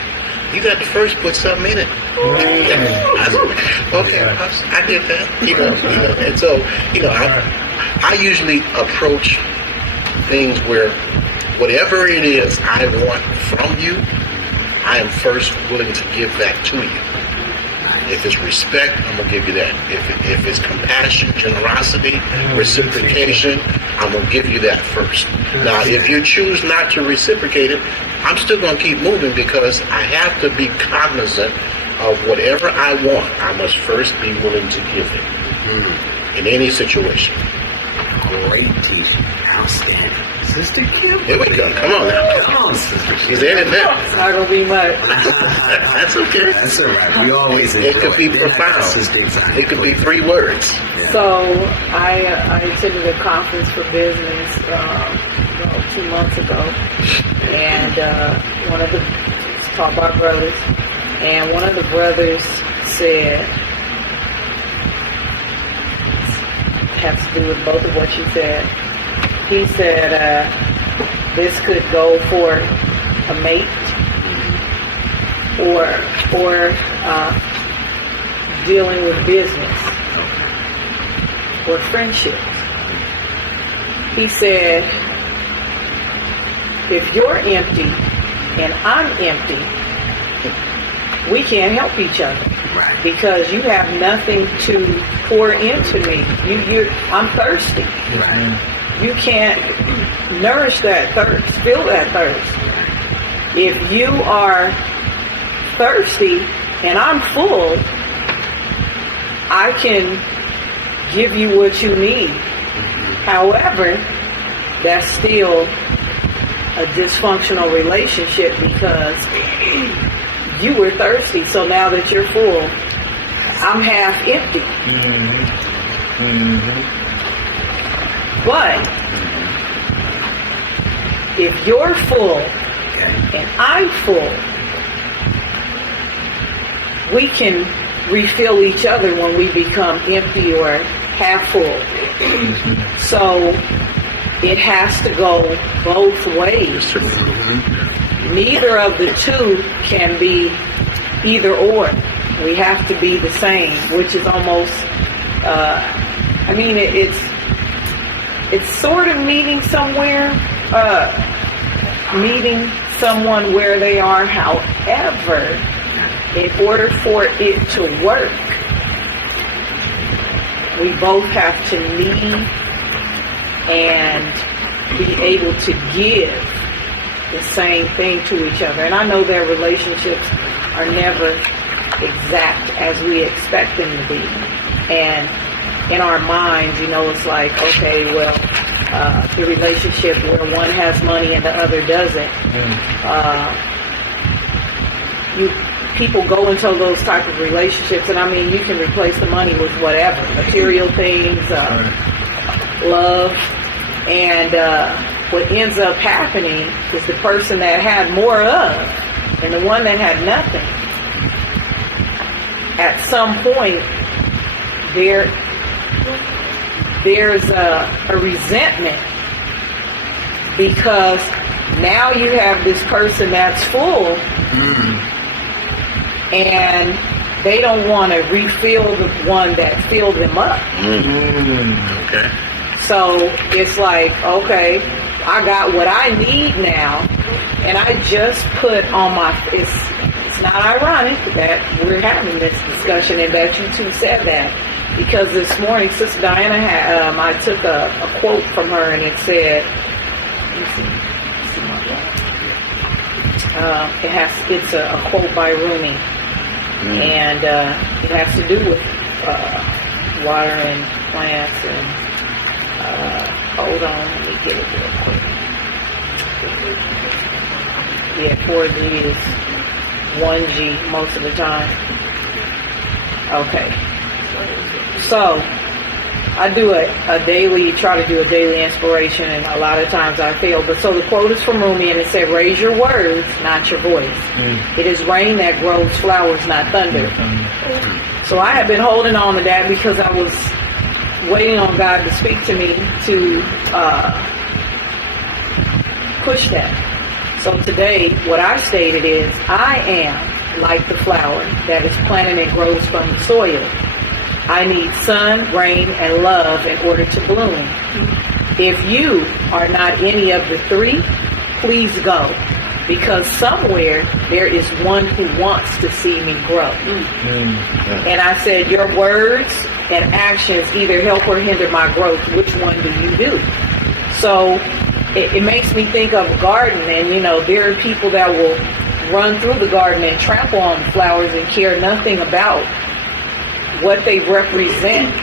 you got to first put something in it. I said, okay, I get that. You know, and so, I usually approach things where whatever it is I want from you, I am first willing to give that to you. If it's respect, I'm going to give you that. If it's compassion, generosity, reciprocation, I'm going to give you that first. Now, if you choose not to reciprocate it, I'm still going to keep moving because I have to be cognizant of whatever I want. I must first be willing to give it in any situation. Great teaching. Outstanding. Sister Kim. Here we go. Come on now. Come on, Sister Kim. Is there anything? It's not gonna be much. That's okay. That's all right. We always It enjoy could be Yeah, profound. Sister, exactly. It could be 3 words. So I attended a conference for business about 2 months ago, and it's called Bar Brothers, and one of the brothers said, has to do with both of what you said. He said this could go for a mate or dealing with business or friendships. He said, if you're empty and I'm empty, we can't help each other. Right. Because you have nothing to pour into me. I'm thirsty. Right. You can't nourish that thirst, fill that thirst. If you are thirsty and I'm full, I can give you what you need. However, that's still a dysfunctional relationship because you were thirsty, so now that you're full, I'm half empty. But if you're full and I'm full, we can refill each other when we become empty or half full. So it has to go both ways. Neither of the two can be either or. We have to be the same, which is almost, it's sort of meeting someone where they are. However, in order for it to work, we both have to need and be able to give the same thing to each other. And I know their relationships are never exact as we expect them to be. And in our minds, it's like, okay, well, the relationship where one has money and the other doesn't. People go into those type of relationships, and you can replace the money with whatever, material things, love, and what ends up happening is the person that had more of and the one that had nothing, at some point there's a resentment because now you have this person that's full and they don't want to refill the one that filled them up. Okay. So it's like, okay, I got what I need now, and I just put on it's not ironic that we're having this discussion and that you two said that, because this morning Sister Diana I took a quote from her, and it said, it's a quote by Rumi, and it has to do with watering plants and hold on, let me get it real quick. Yeah, 4G is 1G most of the time. Okay. So, I do try to do a daily inspiration, and a lot of times I fail. But so the quote is from Rumi, and it said, raise your words, not your voice. It is rain that grows flowers, not thunder. So I have been holding on to that because I was waiting on God to speak to me to push that. So today, what I stated is, I am like the flower that is planted and grows from the soil. I need sun, rain, and love in order to bloom. If you are not any of the three, please go, because somewhere there is one who wants to see me grow. And I said, your words and actions either help or hinder my growth. Which one do you do? So it makes me think of a garden, and there are people that will run through the garden and trample on the flowers and care nothing about what they represent.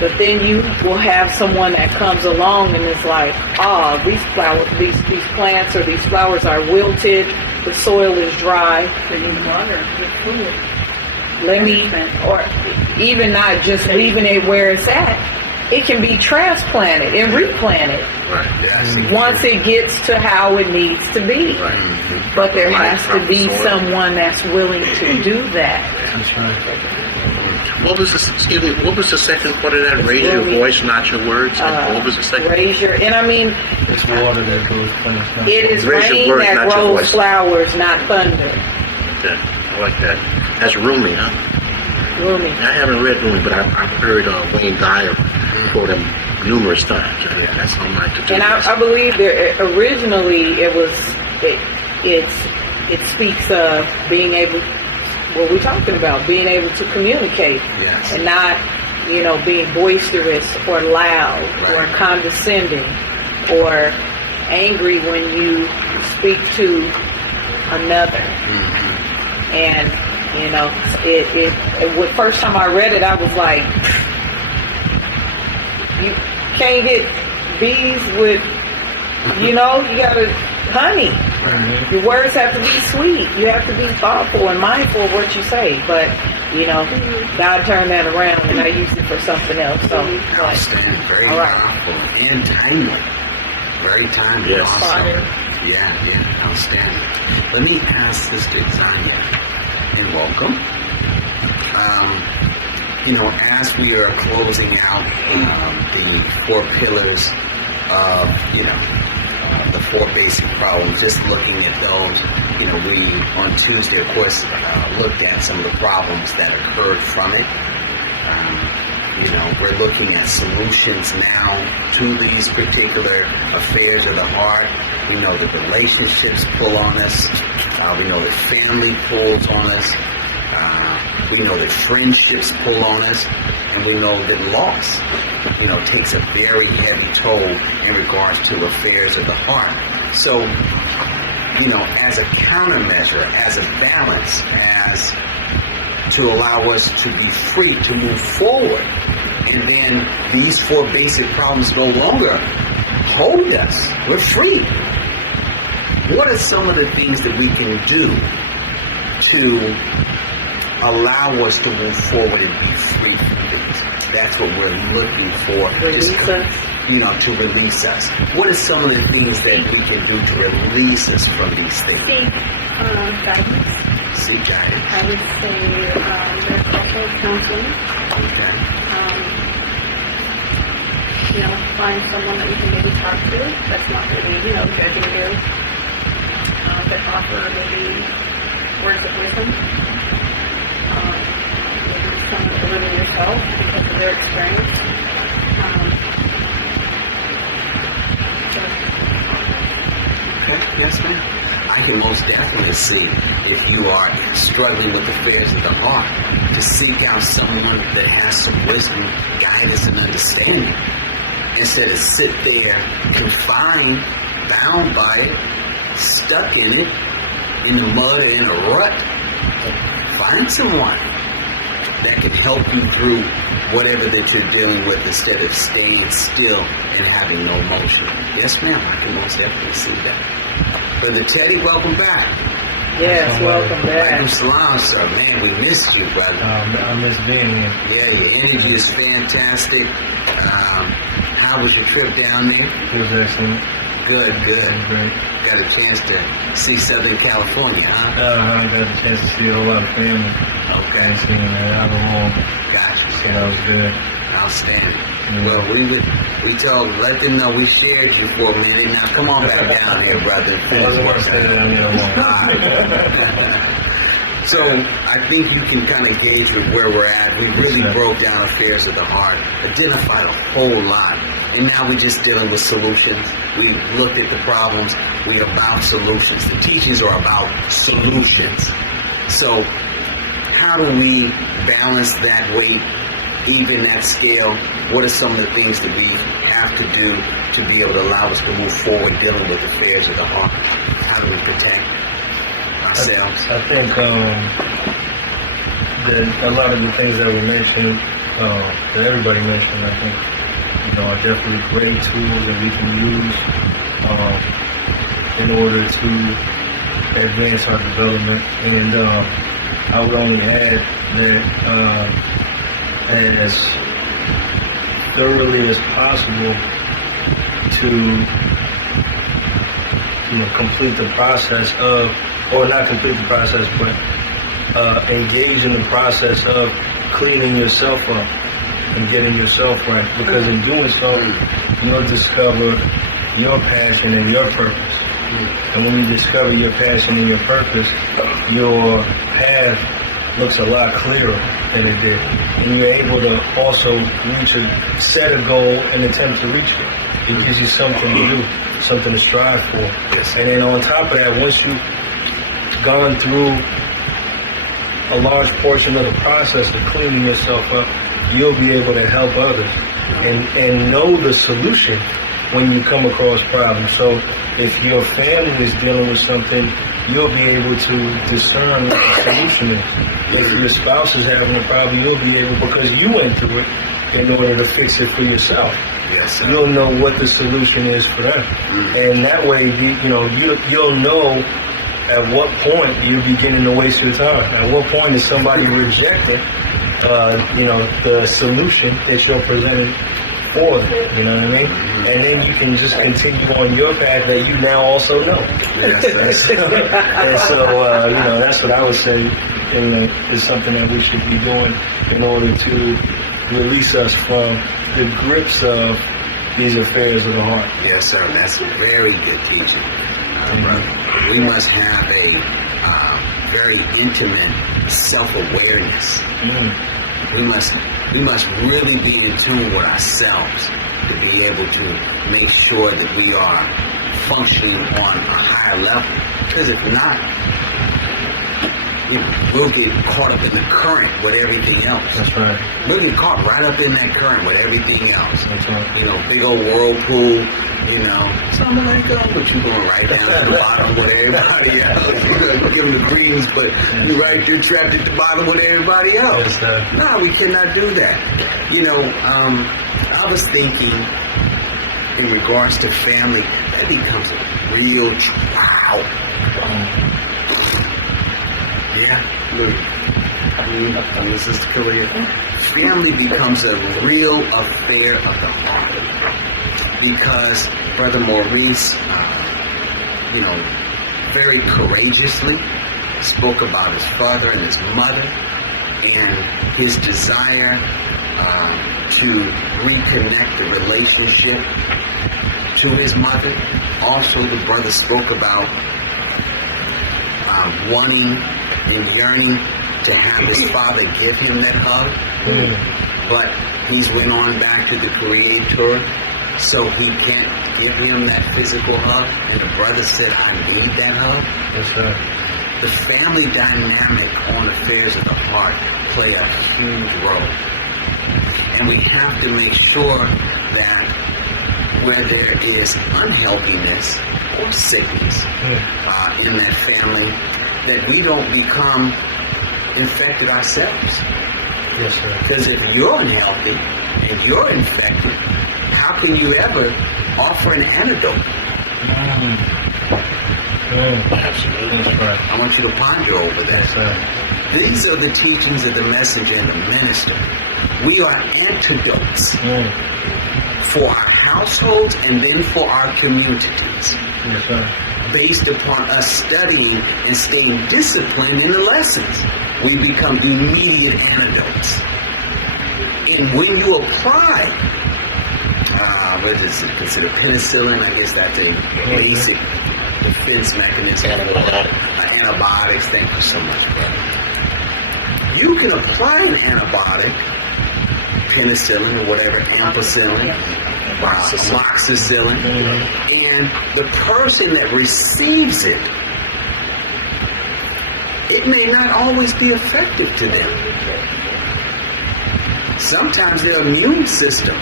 But then you will have someone that comes along and is like, these flowers, these plants or these flowers are wilted, the soil is dry. They need water, good food. Let me, or even not just leaving it where it's at, it can be transplanted and replanted once it gets to how it needs to be. But there has to be someone that's willing to do that. That's right. What was the second part of that? It's Raise your really, voice, not your words. And what was the second? Raise your, and I mean, It's water that grows plants. Not it is Raise your rain words, that not your grows voice. flowers, not thunder. Yeah, I like that. That's Rumi, huh? Rumi. I haven't read Rumi, but I've heard Wayne Dyer quote him numerous times. Yeah, that's on my to-do And list. I believe that originally it speaks of being able, what we're talking about, being able to communicate and not, being boisterous or loud or condescending or angry when you speak to another. And, the first time I read it, I was like, you can't get bees with, you gotta, honey. Your words have to be sweet. You have to be thoughtful and mindful of what you say. But, God turned that around and I used it for something else. So, Outstanding. Very powerful and timely. Very timely. Yes. Awesome. Yeah, outstanding. Let me ask Sister Tanya, and welcome. As we are closing out the 4 pillars of, the 4 basic problems, just looking at those, we on Tuesday, of course, looked at some of the problems that occurred from it. We're looking at solutions now to these particular affairs of the heart. We know that relationships pull on us. We know that family pulls on us. We know that friendships pull on us. And we know that loss, takes a very heavy toll in regards to affairs of the heart. So, as a countermeasure, as a balance, as to allow us to be free to move forward. And then these 4 basic problems no longer hold us. We're free. What are some of the things that we can do to allow us to move forward and be free from these? That's what we're looking for. Release us. To release us. What are some of the things that we can do to release us from these things? Guidance. Seek guidance. I would say there's also counseling. Okay. Find someone that you can maybe talk to that's not really, judging you. That offer maybe words of wisdom. Maybe someone to live in yourself because of their experience. Okay, yes, ma'am. I can most definitely see if you are struggling with affairs of the heart, to seek out someone that has some wisdom, guidance, and understanding, instead of sit there confined, bound by it, stuck in it, in the mud and in a rut. Find someone that can help you through whatever that you're dealing with instead of staying still and having no motion. Yes, ma'am, I can most definitely see that. Brother Teddy, welcome back. Yes, welcome back. Alaikum salam, sir. Man, we missed you, brother. I miss being here. Yeah, your energy is fantastic. How was your trip down there? It was excellent. Good, good. Great. Got a chance to see Southern California, huh? I got a chance to see a whole lot of family. Okay. I seen that out of home. Gotcha. So that was good. Outstanding. Mm. Well, let them know we shared you for a minute. Now, come on back down here, brother. I wasn't going to stay down here alone. So, I think you can kind of gauge with where we're at. We really broke down affairs of the heart, identified a whole lot, and now we're just dealing with solutions. We looked at the problems. We're about solutions. The teachings are about solutions. So, how do we balance that weight, even that scale? What are some of the things that we have to do to be able to allow us to move forward dealing with affairs of the heart? How do we protect ourselves? I think that a lot of the things that we mentioned, that everybody mentioned, I think, are definitely great tools that we can use in order to advance our development. And I would only add that as thoroughly as possible to complete the process of, or not complete the process, but engage in the process of cleaning yourself up and getting yourself right. Because in doing so, you'll discover your passion and your purpose. And when you discover your passion and your purpose, your path looks a lot clearer than it did. And you're able to also set a goal and attempt to reach it. It gives you something to do, something to strive for. And then on top of that, once you've gone through a large portion of the process of cleaning yourself up, you'll be able to help others and know the solution when you come across problems. So if your family is dealing with something, you'll be able to discern what the solution is. If your spouse is having a problem, you'll be able, because you went through it, in order to fix it for yourself. Yes, you'll know what the solution is for them. And that way, you'll know at what point you're beginning to waste your time. At what point is somebody rejecting, the solution that you're presenting for them, you know what I mean? And then you can just continue on your path that you now also know. Yes, and so, that's what I would say is something that we should be doing in order to release us from the grips of these affairs of the heart. Yes, sir. That's very good teaching, brother. We must have a very intimate self-awareness. We must really be in tune with ourselves to be able to make sure that we are functioning on a higher level. Because if not, we'll get caught up in the current with everything else. That's right. We'll get caught right up in that current with everything else. That's right. Big old whirlpool, something like that, but you're going right down to the bottom with everybody else. You're going to give them the greens, but you're trapped at the bottom with everybody else. Yes, no, we cannot do that. I was thinking in regards to family, that becomes a real trial. Yeah, look, this is Korea. Family becomes a real affair of the heart because Brother Maurice, very courageously spoke about his father and his mother and his desire to reconnect the relationship to his mother. Also, the brother spoke about wanting and yearning to have his father give him that hug, but he's went on back to the Creator, so he can't give him that physical hug. And the brother said, I need that hug. That's right. The family dynamic on affairs of the heart play a huge role. And we have to make sure that where there is unhealthiness or sickness in that family, that we don't become infected ourselves. Yes, sir. Because if you're unhealthy and you're infected, how can you ever offer an antidote? Absolutely. That's right. I want you to ponder over that. Yes, sir. These are the teachings of the messenger and the minister. We are antidotes for our households and then for our communities, Yes, sir. based upon us studying and staying disciplined in the lessons. We become immediate antidotes. And when you apply, what is it considered, penicillin? I guess that's a basic defense mechanism. Antibiotics. Thank you so much, brother. You can apply an antibiotic, penicillin or whatever, ampicillin, amoxicillin, and the person that receives it, it may not always be effective to them. Sometimes their immune system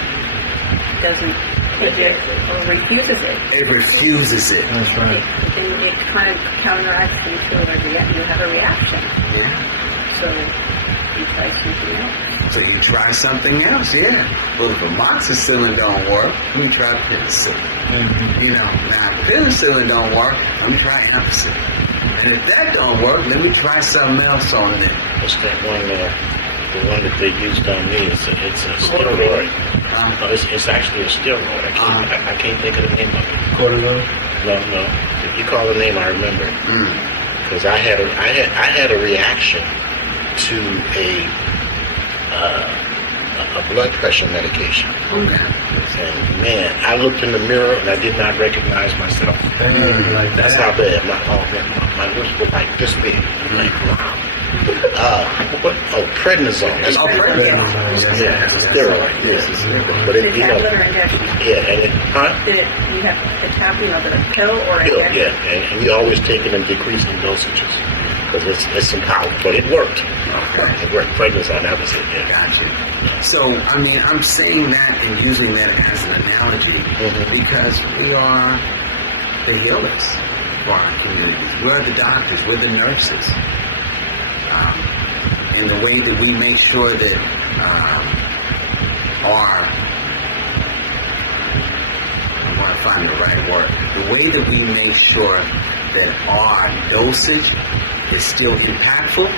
Doesn't take it or refuses it. it refuses it. That's right. And it kind of counteracts until you have a reaction. Yeah. So you try something else. So you try something else, yeah. Well, if amoxicillin don't work, let me try penicillin. You know, now if penicillin don't work, let me try ampicillin. And if that don't work, let me try something else on it. What's that one, the one that they used on me? It's a steroid. No, it's actually a steroid. I can't think of the name of it. Cortisone? No. If you call the name, I remember it. Because I had a reaction to a blood pressure medication. And man, I looked in the mirror and I did not recognize myself. That's how bad my lips were like this big. Like, wow. Prednisone. That's prednisone. Yeah, it's a steroid. Yes, but it, The tablet or injection? yeah, and You have the tablet, the pill or pill, injection? yeah, and we always take it in decreasing dosages because it's some power, but it worked. It worked. Prednisone, that was it. Yeah. Gotcha. So, I mean, I'm saying that and using that as an analogy because we are the healers for our communities. We're the doctors. We're the nurses. And the way that we make sure that I want to find the right word. The way that we make sure that our dosage is still impactful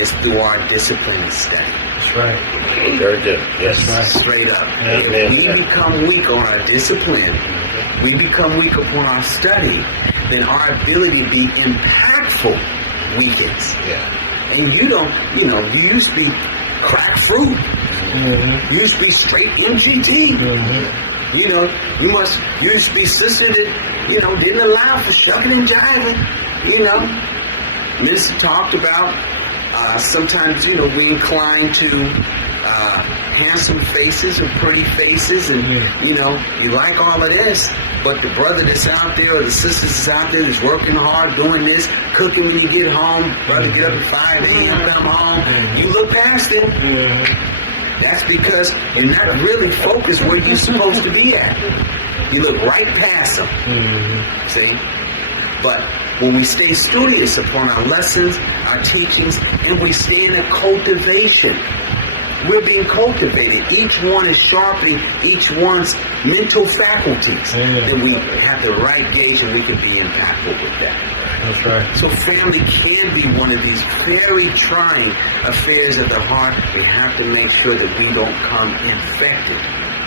is through our discipline and study. That's right. Very good. Yes. Straight up. Amen. If we become weak on our discipline, we become weak upon our study, then our ability to be impactful weakens. Yeah. And you used to be crack fruit. You used to be straight MGT. You know, you used to be sister that, didn't allow for shucking and jiving. Minister talked about sometimes, we incline to handsome faces and pretty faces and, you like all of this, but the brother that's out there or the sister that's out there that's working hard, doing this, cooking when you get home, brother get up at 5 a.m., come home, you look past him. That's because you're not really focused where you're supposed to be at. You look right past them. See? But when we stay studious upon our lessons, our teachings, and we stay in a cultivation, we're being cultivated. Each one is sharpening each one's mental faculties. Then we have the right gauge and we can be impactful with that. That's right. So family can be one of these very trying affairs of the heart. We have to make sure that we don't come infected.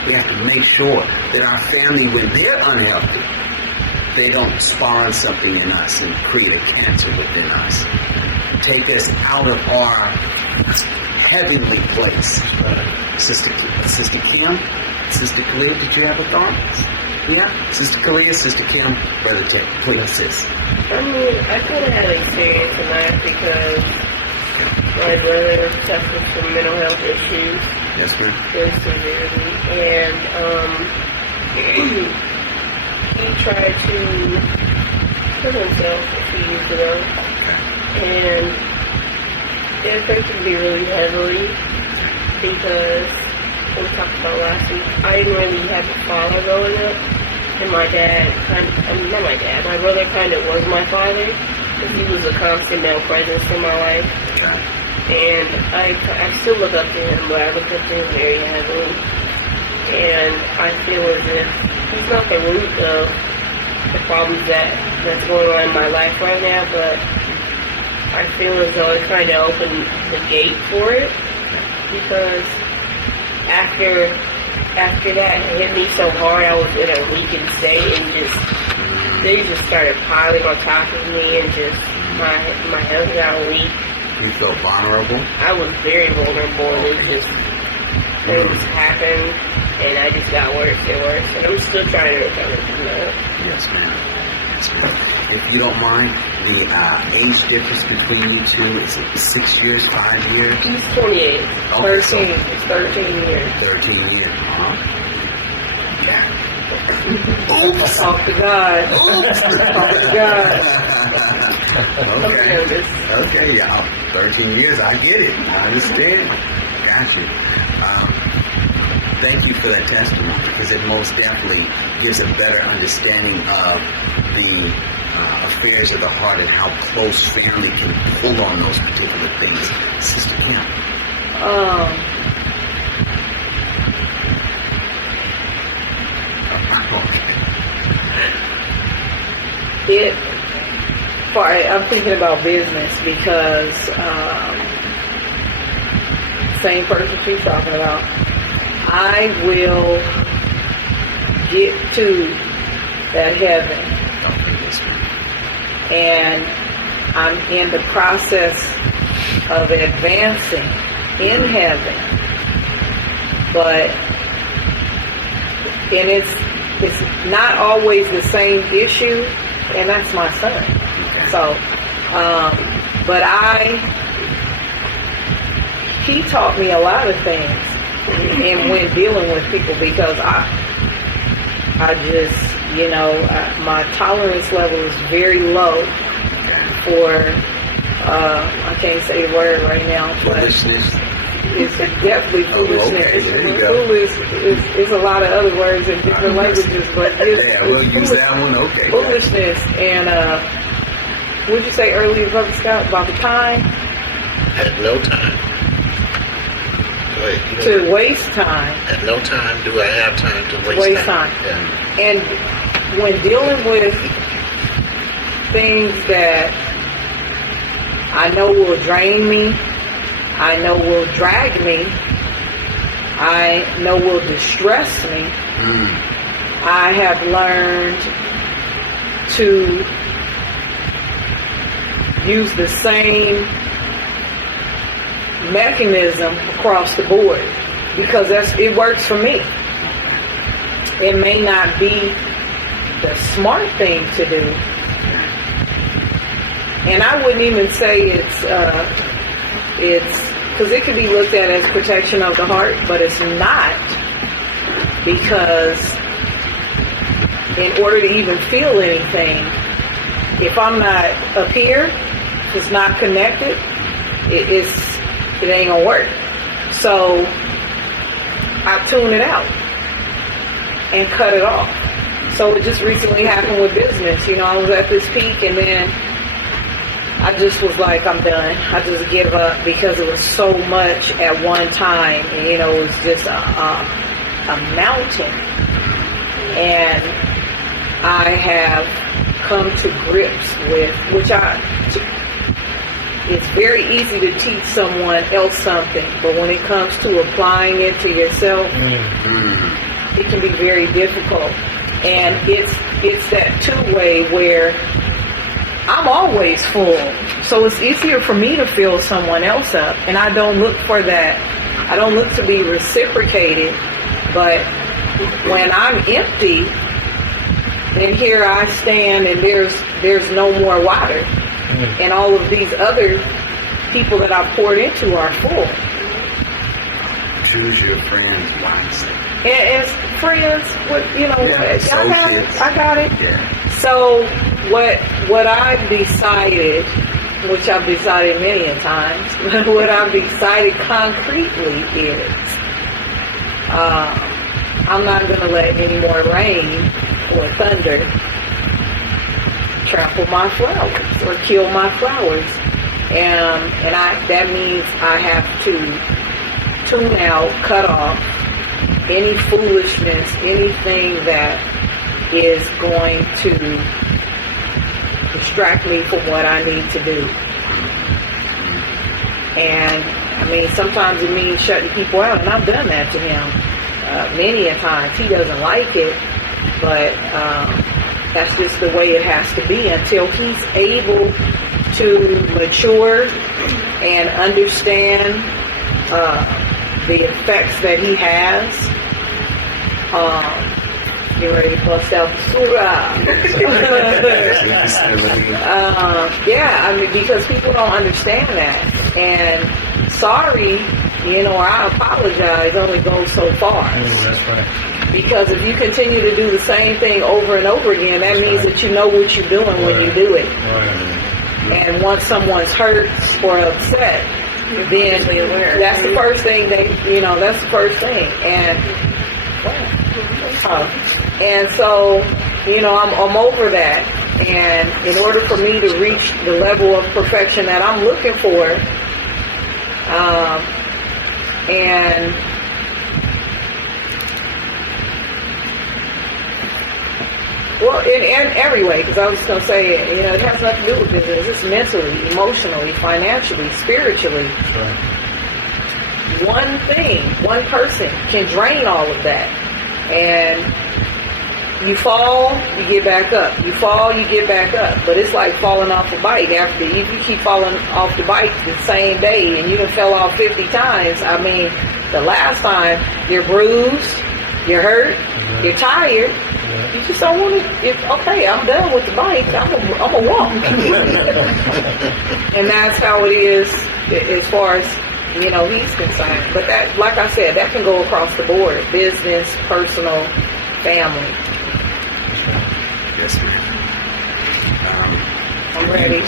We have to make sure that our family, when they're unhealthy, they don't spawn something in us and create a cancer within us. Take us out of our heavenly place. Sister Kim, Sister Kalia, did you have a thought? Yeah? Sister Kalia, Sister Kim, Brother Ted, please, sis. I mean, I kind of had experience in that because my brother suffers from mental health issues. Yes, ma'am. Very severely. And he tried to kill himself a few years ago. And it affected me really heavily because, what we talked about last week, I didn't really have a father growing up. And my dad my brother kind of was my father. Because he was a constant male presence in my life. And I still look up to him, but I look up to him very heavily. And I feel as if he's not the root of the problems that's going on in my life right now, but I feel as though it's trying to open the gate for it, because after that it hit me so hard, I was in a weakened state, and they just started piling on top of me, and just my health got weak. You felt vulnerable? I was very vulnerable, and it just things happened, and I just got worse and worse, and I'm still trying to recover from that. Yes, ma'am. Yes, ma'am. If you don't mind, the age difference between you two is it 6 years, 5 years? He's 28. Okay, so 13. It's 13 years. 13 years. Yeah. Talk to God. Talk to God. Okay, yeah. 13 years, I get it. I understand. Got you. Thank you for that testimony, because it most definitely gives a better understanding of the affairs of the heart and how close family can pull on those particular things. Sister Kim. I'm thinking about business because same person she's talking about. I will get to that heaven, and I'm in the process of advancing in heaven, and it's not always the same issue, and that's my son. So, but he taught me a lot of things, and when dealing with people, because I just, my tolerance level is very low for, I can't say the word right now, but it's definitely foolishness. Okay, there you go. Foolish is a lot of other words in different languages, but We'll use that one. Okay. foolishness. And what did you say earlier, Brother Scott, about the time? At no time. Go ahead. To waste time. At no time do I have time to waste time. Yeah. And when dealing with things that I know will drain me, I know will drag me, I know will distress me, I have learned to use the same mechanism across the board, because it works for me. It may not be the smart thing to do, and I wouldn't even say it's because it could be looked at as protection of the heart, but it's not, because in order to even feel anything, if I'm not up here, if it's not connected, it ain't gonna work. So I tune it out and cut it off. So it just recently happened with business. I was at this peak, and then I just was like, I'm done. I just give up, because it was so much at one time, and it was just a mountain. And I have come to grips with, it's very easy to teach someone else something, but when it comes to applying it to yourself, it can be very difficult. And it's that two-way where I'm always full, so it's easier for me to fill someone else up, and I don't look for that. I don't look to be reciprocated, but when I'm empty, then here I stand, and there's no more water, and all of these other people that I've poured into are full. Choose your friends wisely. And as friends, I got it. Yeah. So what I've decided, which I've decided many a times, but what I've decided concretely is I'm not going to let any more rain or thunder trample my flowers or kill my flowers. and that means I have to tune out, cut off any foolishness, anything that is going to distract me from what I need to do. And I mean, sometimes it means shutting people out, and I've done that to him many a times. He doesn't like it, but that's just the way it has to be until he's able to mature and understand the effects that he has. Get ready to bust out the surah. Yeah, I mean, because people don't understand that. And sorry, or I apologize only goes so far. That's right. Because if you continue to do the same thing over and over again, that means that you know what you're doing when you do it. And once someone's hurt or upset, then that's the first thing that's the first thing. And so, I'm over that. And in order for me to reach the level of perfection that I'm looking for, and well, in every way, because I was going to say, it has nothing to do with business. It's mentally, emotionally, financially, spiritually. Right. One person can drain all of that. And you fall, you get back up. You fall, you get back up. But it's like falling off a bike. After you keep falling off the bike the same day and you done fell off 50 times. I mean, the last time you're bruised, you're hurt, you're tired. You just don't want to. Okay, I'm done with the bike. I'm gonna walk. And that's how it is as far as he's concerned. But that, like I said, that can go across the board: business, personal, family. Yes, ma'am. I'm ready.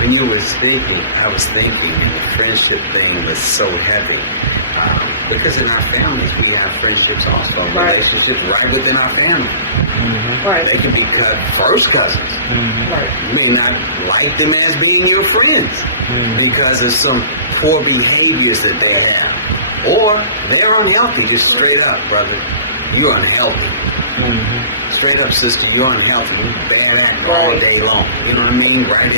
When you were speaking, I was thinking the friendship thing was so heavy. Because in our families, we have friendships also, relationships right within our family. Mm-hmm. Right. They can be first cousins. Mm-hmm. Right. You may not like them as being your friends because of some poor behaviors that they have. Or they're unhealthy, just straight up, brother. You're unhealthy. Mm-hmm. Straight up, sister, you're unhealthy. You bad acting all day long. You know what I mean? Right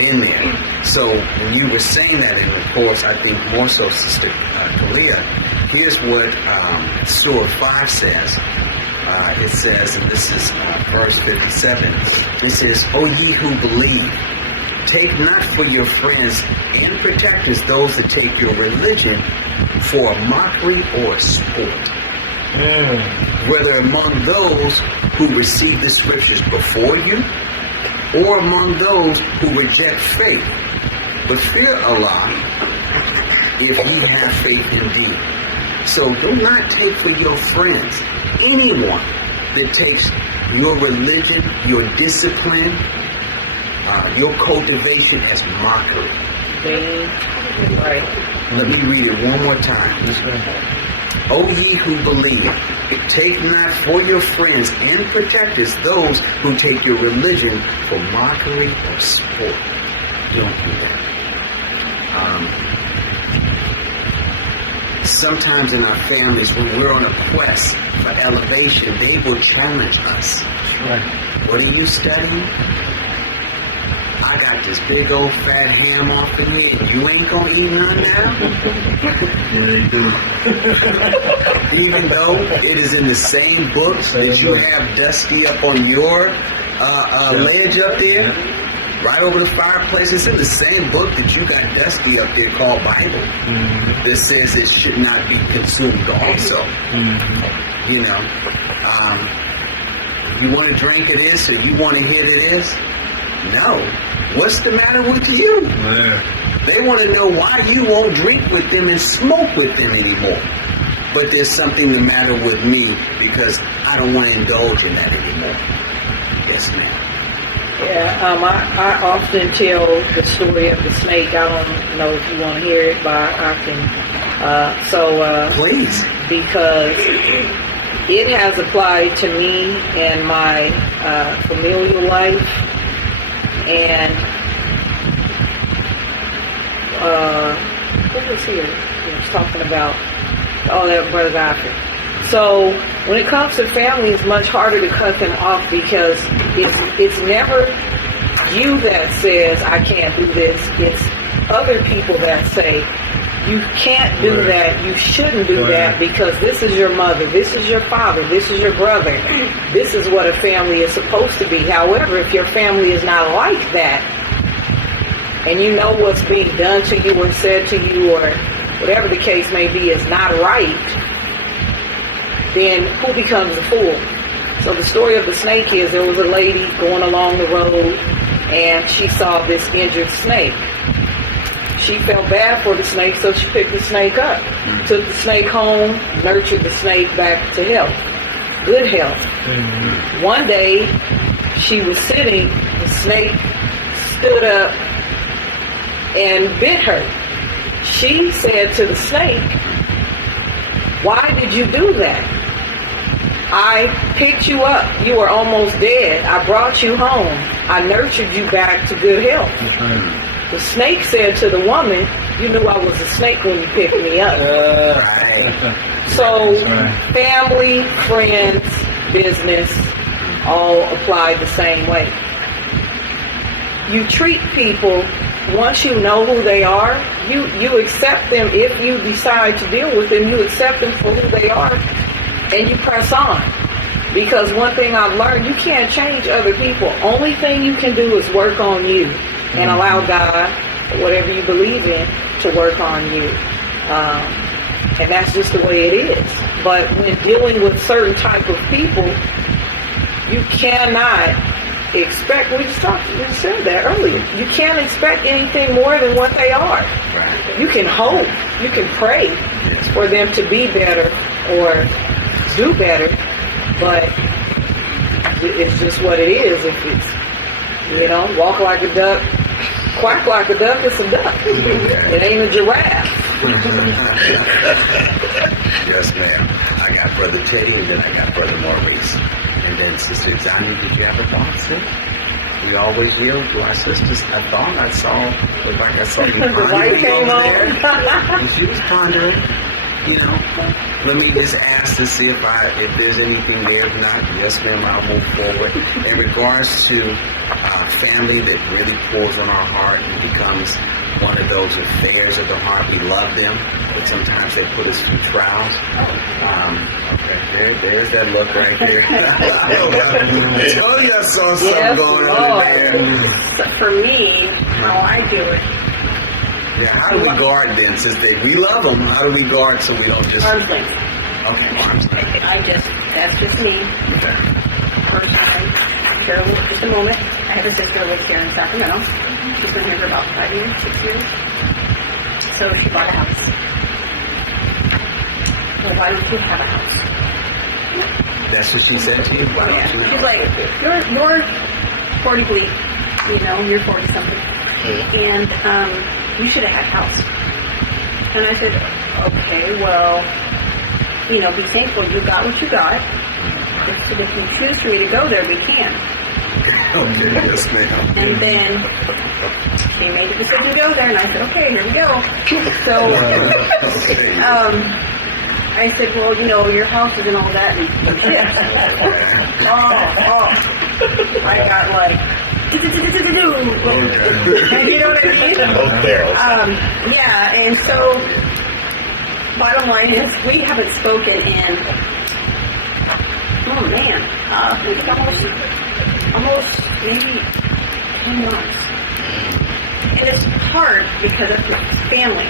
in there. So when you were saying that, and of course, I think more so, Sister Kalia, here's what Surah 5 says. It says, and this is verse 57, it says, O ye who believe, take not for your friends and protectors those that take your religion for a mockery or a sport. Whether among those who receive the scriptures before you, or among those who reject faith. But fear Allah if ye have faith indeed. So do not take for your friends anyone that takes your religion, your discipline, your cultivation as mockery. Right. Let me read it one more time. O ye who believe, take not for your friends and protectors those who take your religion for mockery or sport. Don't do that. Sometimes in our families, when we're on a quest for elevation, they will challenge us. Right. What are you studying? I got this big old fat ham off in here, and you ain't gonna eat none now? Yeah, they do. Even though it is in the same books that you have dusty up on your ledge up there, right over the fireplace. It's in the same book that you got dusty up there called Bible that says it should not be consumed also. You want to drink it is, or you want to hit it is? No. What's the matter with you? Yeah. They want to know why you won't drink with them and smoke with them anymore. But there's something the matter with me because I don't want to indulge in that anymore. Yes, ma'am. Yeah, I often tell the story of the snake. I don't know if you want to hear it, but I can. Please. Because it has applied to me in my familial life. And was here. He was talking about, that Brother Godfrey. So when it comes to family, it's much harder to cut them off because it's never you that says, I can't do this. It's other people that say, you can't do that, you shouldn't do that because this is your mother, this is your father, this is your brother. This is what a family is supposed to be. However, if your family is not like that, and you know what's being done to you or said to you or whatever the case may be is not right, then who becomes the fool? So the story of the snake is there was a lady going along the road and she saw this injured snake. She felt bad for the snake, so she picked the snake up, took the snake home, nurtured the snake back to health, good health. Mm-hmm. One day, she was sitting, the snake stood up and bit her. She said to the snake, why did you do that? I picked you up. You were almost dead. I brought you home. I nurtured you back to good health. Mm-hmm. The snake said to the woman, you knew I was a snake when you picked me up. So family, friends, business, all apply the same way. You treat people, once you know who they are, you accept them. If you decide to deal with them, you accept them for who they are and you press on. Because one thing I've learned, you can't change other people. Only thing you can do is work on you. And allow God, whatever you believe in, to work on you. And that's just the way it is. But when dealing with certain type of people, you cannot expect, we said that earlier, you can't expect anything more than what they are. You can hope, you can pray for them to be better or do better, but it's just what it is. If it's, walk like a duck, quack like a duck, it's a duck. It ain't a giraffe. Yes, ma'am. I got Brother Teddy, and then I got Brother Maurice. And then Sister Johnny, did you have a thought, sis? We always yield to our sisters. I thought I saw you pondering the light came over on. there. And she was pondering. Let me just ask to see if there's anything there. If not, yes, ma'am, I'll move forward. In regards to family that really pulls on our heart and becomes one of those affairs of the heart, we love them, but sometimes they put us through trials. Okay, there's that look right there. I told you I saw something going on there. So for me, how I do it. Yeah, how do we guard then? Since we love them, how do we guard so we don't just... Arm's length. Okay, arm's length. That's just me. Okay. Personally, here, just a moment. I have a sister who lives here in Sacramento. She's been here for about 5 years, 6 years. So she bought a house. Well, why don't you have a house? That's what she said to you? Why don't you? She's like, you're 40 bleak, you're 40 something. And you should have had a house. And I said, okay, well, be thankful you got what you got. If you choose for me to go there, we can. Okay, yes, ma'am. And then she made the decision to go there, and I said, okay, here we go. So, I said, well, your house is and all that, and shit. I got like, and you know what I mean? Yeah, and so, bottom line is, we haven't spoken in, it's almost maybe 10 months. And it's hard because of family.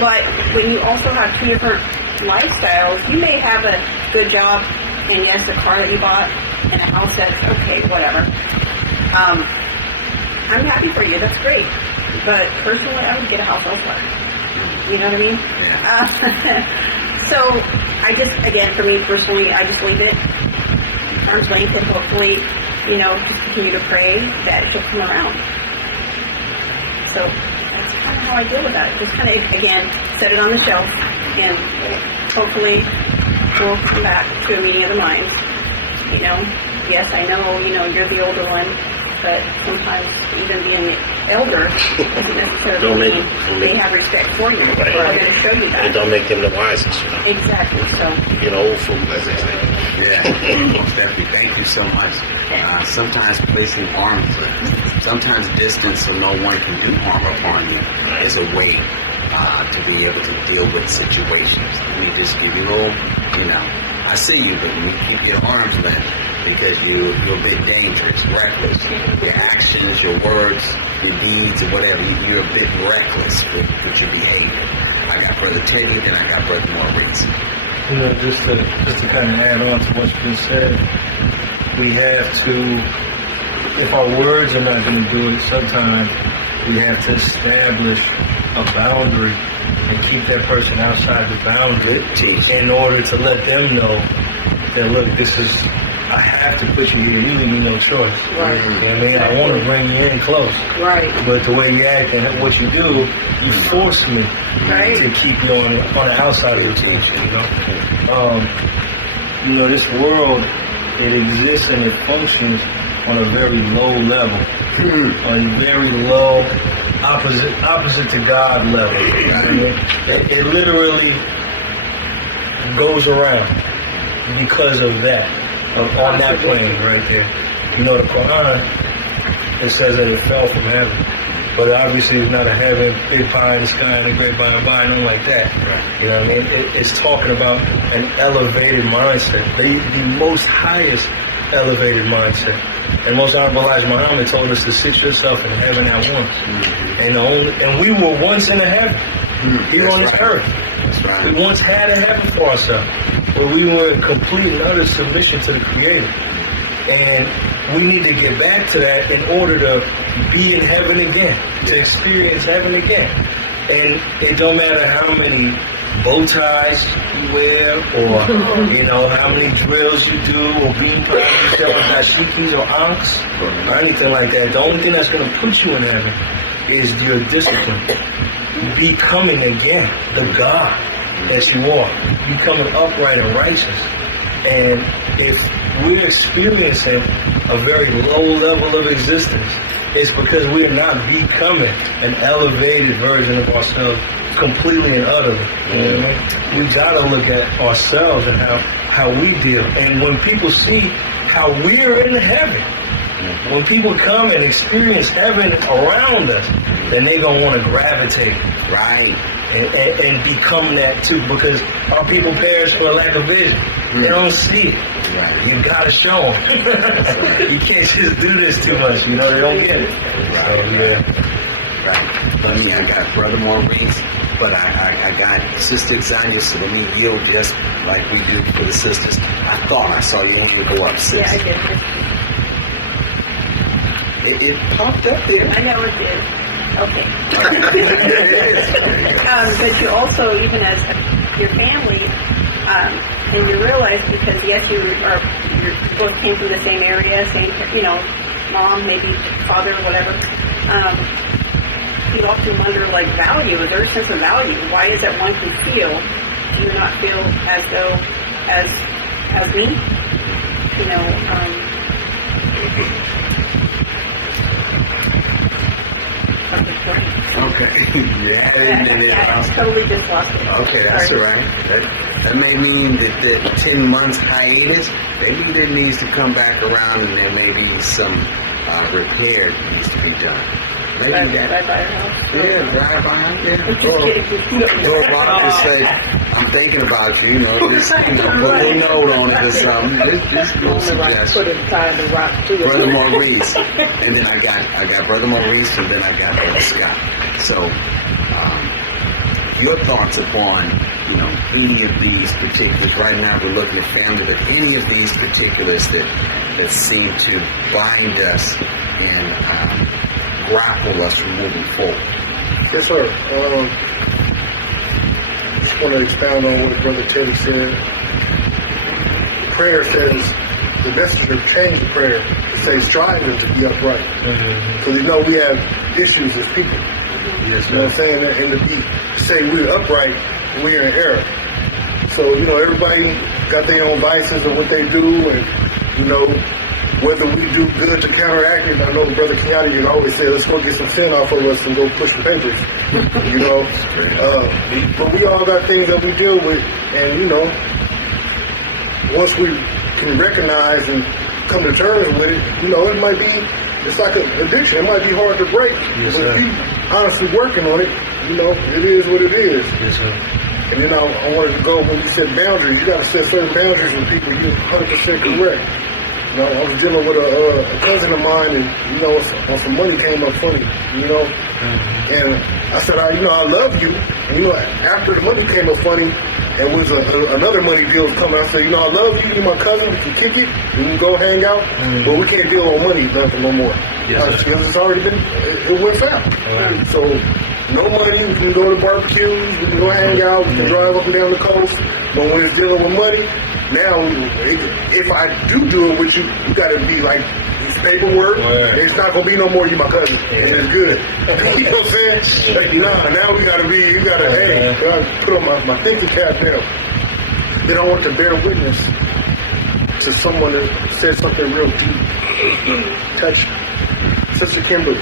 But when you also have two different lifestyles, you may have a good job, and yes, the car that you bought, and a house that's okay, whatever. I'm happy for you, that's great. But personally, I would get a house elsewhere. You know what I mean? Yeah. So, for me personally, I just leave it. Arm's length, and hopefully, just continue to pray that she'll come around. So, that's kind of how I deal with that. Just kind of, again, set it on the shelf, and hopefully, we'll come back to a meeting of the minds. Yes, I know, you're the older one, but sometimes even being elder doesn't necessarily Don't make- mean don't they make- have respect for you. Right. They're going to show you It that. don't make them the wisest. Exactly. So, You know, old food, as they say. Yeah, Stephanie, thank you so much. Sometimes placing arms, sometimes distance so no one can do harm upon you is a way to be able to deal with situations. Let me just give you a little, I see you, but you keep your arms length because you're a bit dangerous, reckless. Your actions, your words, your deeds, or whatever, you're a bit reckless with your behavior. I got Brother Teddy, then I got Brother Maurice. Just to kind of add on to what's been said, we have to, if our words are not going to do it, sometimes we have to establish a boundary and keep that person outside the boundary in order to let them know that, look, I have to put you here. You leave me no choice. Right. You know what I mean? I want to bring you in close. Right. But the way you act and what you do, you force me Right. to keep you on the outside of rotation, this world, it exists and it functions on a very low level, on a very low, opposite to God level. You know what I mean? It literally goes around because of that, on that plane right there. The Quran, it says that it fell from heaven. But obviously it's not a heaven, big pie in the sky and a great by and by, nothing like that. You know what I mean? It's talking about an elevated mindset, the most highest elevated mindset. And most Honorable Elijah Muhammad told us to sit yourself in heaven at once. And we were once in a heaven here on this earth. That's right. We once had a heaven for ourselves, but we were in complete and utter submission to the Creator. And we need to get back to that in order to be in heaven again, to experience heaven again. And it don't matter how many bow ties you wear, or how many drills you do, or bean pies you sell, or dashikis or ankhs, or anything like that. The only thing that's going to put you in heaven is your discipline. Becoming again the God that you are. Becoming upright and righteous. And if we're experiencing a very low level of existence, it's because we're not becoming an elevated version of ourselves completely and utterly. You know what I mean? We gotta look at ourselves and how we deal. And when people see how we're in heaven, when people come and experience heaven around us, then they're gonna want to gravitate. Right. And become that too, because our people perish for a lack of vision. They don't see it. Right. You gotta show them. You can't just do this too much. They don't get it. Right. So, yeah. Right. I got Brother Maurice, but I got Sister Xania, so let me yield just like we do for the sisters. I thought I saw your hand go up, sis. yeah, I did. It popped up there. I know it did. Okay. But you also, even as your family, and you realize, because yes, you both came from the same area, same, mom, maybe father, whatever. You often wonder, value. Is there a sense of value? Why is it one can feel, do you not feel as though as me? Okay. Yeah. I totally just lost it. Okay, that's all right. That may mean that 10 months hiatus, maybe there needs to come back around, and there may be some repair that needs to be done. Maybe that. Bye-bye house. Yeah, drive by. Or Bob just say, I'm thinking about you, just put a note on it or something. Just little suggestion. Put it inside the rock too. Brother Maurice, and then I got Brother Maurice, and then I got Brother Scott. So, your thoughts upon, any of these particulars? Right now, we're looking at family, but any of these particulars that seem to bind us and grapple us from moving forward. Yes, sir. Just want to expound on what Brother Teddy said. Prayer says, the messenger changed the prayer to say, striving to be upright. Because we have issues as people. Yes, You know what I'm saying? And to say we're upright, we're in error. So, everybody got their own vices of what they do, and, whether we do good to counteract it. I know Brother Kenyatta always say, let's go get some sin off of us and go push the papers. You know, but we all got things that we deal with, and you know, once we can recognize and come to terms with it, you know, it might be, it's like an addiction. It might be hard to break, Yes, but sir. if you honestly working on it, you know, it is what it is. Yes, sir. And then I wanted to go, when you said boundaries, you got to set certain boundaries with people. You're 100% correct. You know, I was dealing with a cousin of mine, and, you know, when some money came up funny, you know, and I said, you know, I love you. And, you know, after the money came up funny, and was another money deal was coming, I said, you know, I love you, you're my cousin, we can kick it, we can go hang out, but we can't deal on money nothing no more. Yes, sir. Because it's already been, it went foul. Right. So, no money, we can go to barbecues, we can go hang out, we can drive up and down the coast, but when it's dealing with money, now, if I do it with you, you got to be like, it's paperwork, Right. it's not going to be no more, you my cousin, and it's good. You know what I'm saying? Like, nah, now we got to be, you got to, hey, I gotta put on my thinking cap now. Then I want to bear witness to someone that said something real deep, touch Sister Kimberly.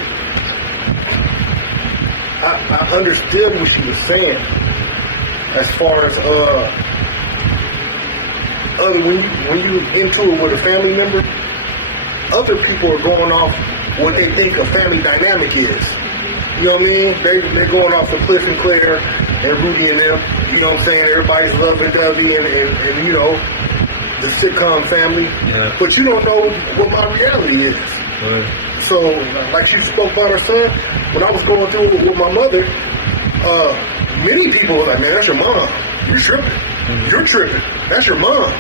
I understood what she was saying as far as when you into it with a family member, other people are going off what they think a family dynamic is. You know what I mean? They're going off of Cliff and Claire and Rudy and them. You know what I'm saying? Everybody's lovey-dovey and you know, the sitcom family. Yeah. But you don't know what my reality is. Right. So, like she spoke about her son, when I was going through it with my mother, many people were like, man, that's your mom. You're tripping. Mm-hmm. You're tripping. That's your mom.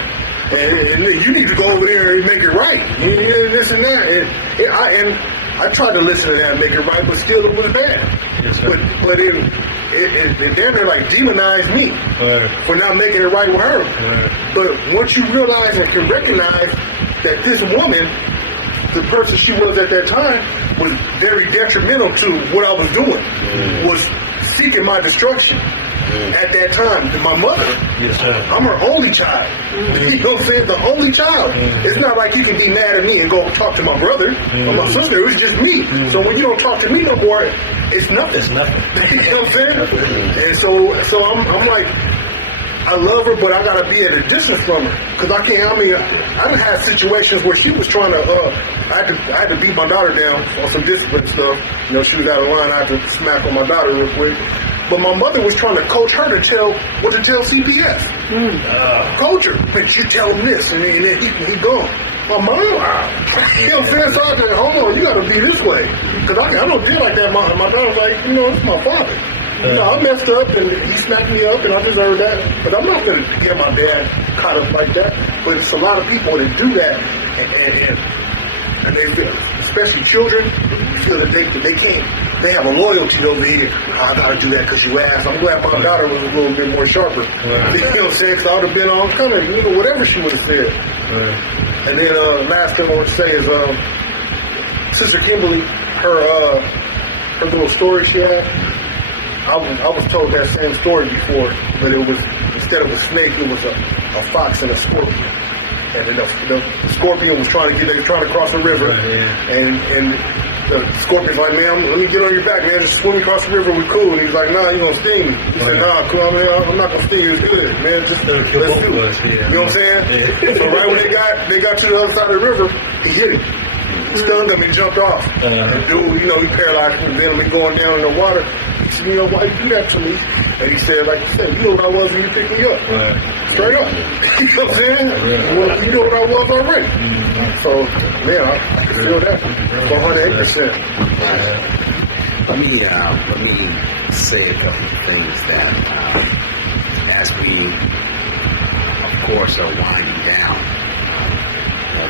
And you need to go over there and make it right. You know, this and that. And I tried to listen to that and make it right, but still it was bad. Yes, sir. But it damn near like demonized me Right. for not making it right with her. Right. But once you realize and can recognize that this woman, the person she was at that time, was very detrimental to what I was doing, was seeking my destruction at that time. My mother, Yes, sir. I'm her only child. You know what I'm saying? The only child. It's not like you can be mad at me and go talk to my brother or my sister. It was just me. So when you don't talk to me no more, it's nothing. It's nothing. You know what I'm saying? And so I'm like, I love her, but I gotta be at a distance from her, cause I can't. I mean, I've had situations where she was trying to. I had to beat my daughter down on some discipline stuff. You know, she was out of line. I had to smack on my daughter real quick. But my mother was trying to coach her to tell what to tell CPS. Coach her. Man, she tell him this, and then he gone. My mom, you know what I'm saying? So I said, hold on, you gotta be this way, cause I don't deal like that. My daughter's like, you know, it's my father. You know, I messed up and he smacked me up and I deserve that. But I'm not going to get my dad caught up like that. But it's a lot of people that do that. And they feel, especially children, feel that they can't, they have a loyalty over here. I got to do that because you asked. I'm glad my daughter was a little bit more sharper. Right. You know what I'm saying? Because I would have been on kind of, you know, whatever she would have said. Right. And then last thing I want to say is Sister Kimberly, her little story she had, I was told that same story before, but it was, instead of a snake, it was a fox and a scorpion. And then the scorpion was trying to cross the river, Right, yeah. and the scorpion's like, man, let me get on your back, man, just swim across the river, we cool. And he's like, nah, you gonna sting me. He said, nah, cool, man, I'm not gonna sting you, it's good, man, just let's do it. Yeah. You know what I'm saying? Yeah. So right when they got to the other side of the river, he hit him. Stunned him, he jumped off. The dude, you know, he paralyzed him, then he going down in the water. He said, you know, why you do that to me? And he said, like you said, you know what I was when you picked me up. Right. Straight up. You know what I'm saying? Yeah. Well, you know what I was already. So, man, I can feel that 108%. Let me say a couple of things that as we, of course, are winding down,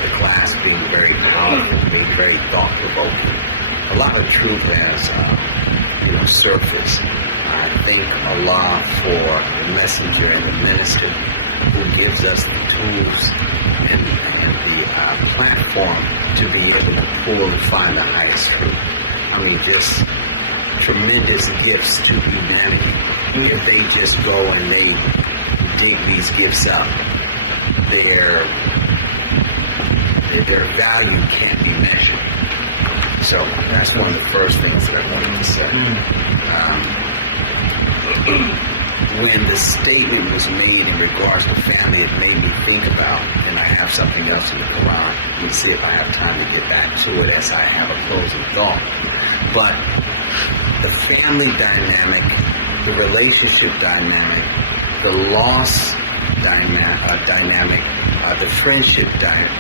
the class being very powerful, being very thought-provoking, a lot of truth has surfaced. I thank Allah for the messenger and the minister who gives us the tools and the platform to be able to pull and find the highest truth. I mean, just tremendous gifts to humanity. If they just go and they dig these gifts up, their value can't be measured. So that's one of the first things that I wanted to say. When the statement was made in regards to family, it made me think about, and I have something else in the Quran. Let me see if I have time to get back to it as I have a closing thought. But the family dynamic, the relationship dynamic, the loss dynamic, the friendship dynamic.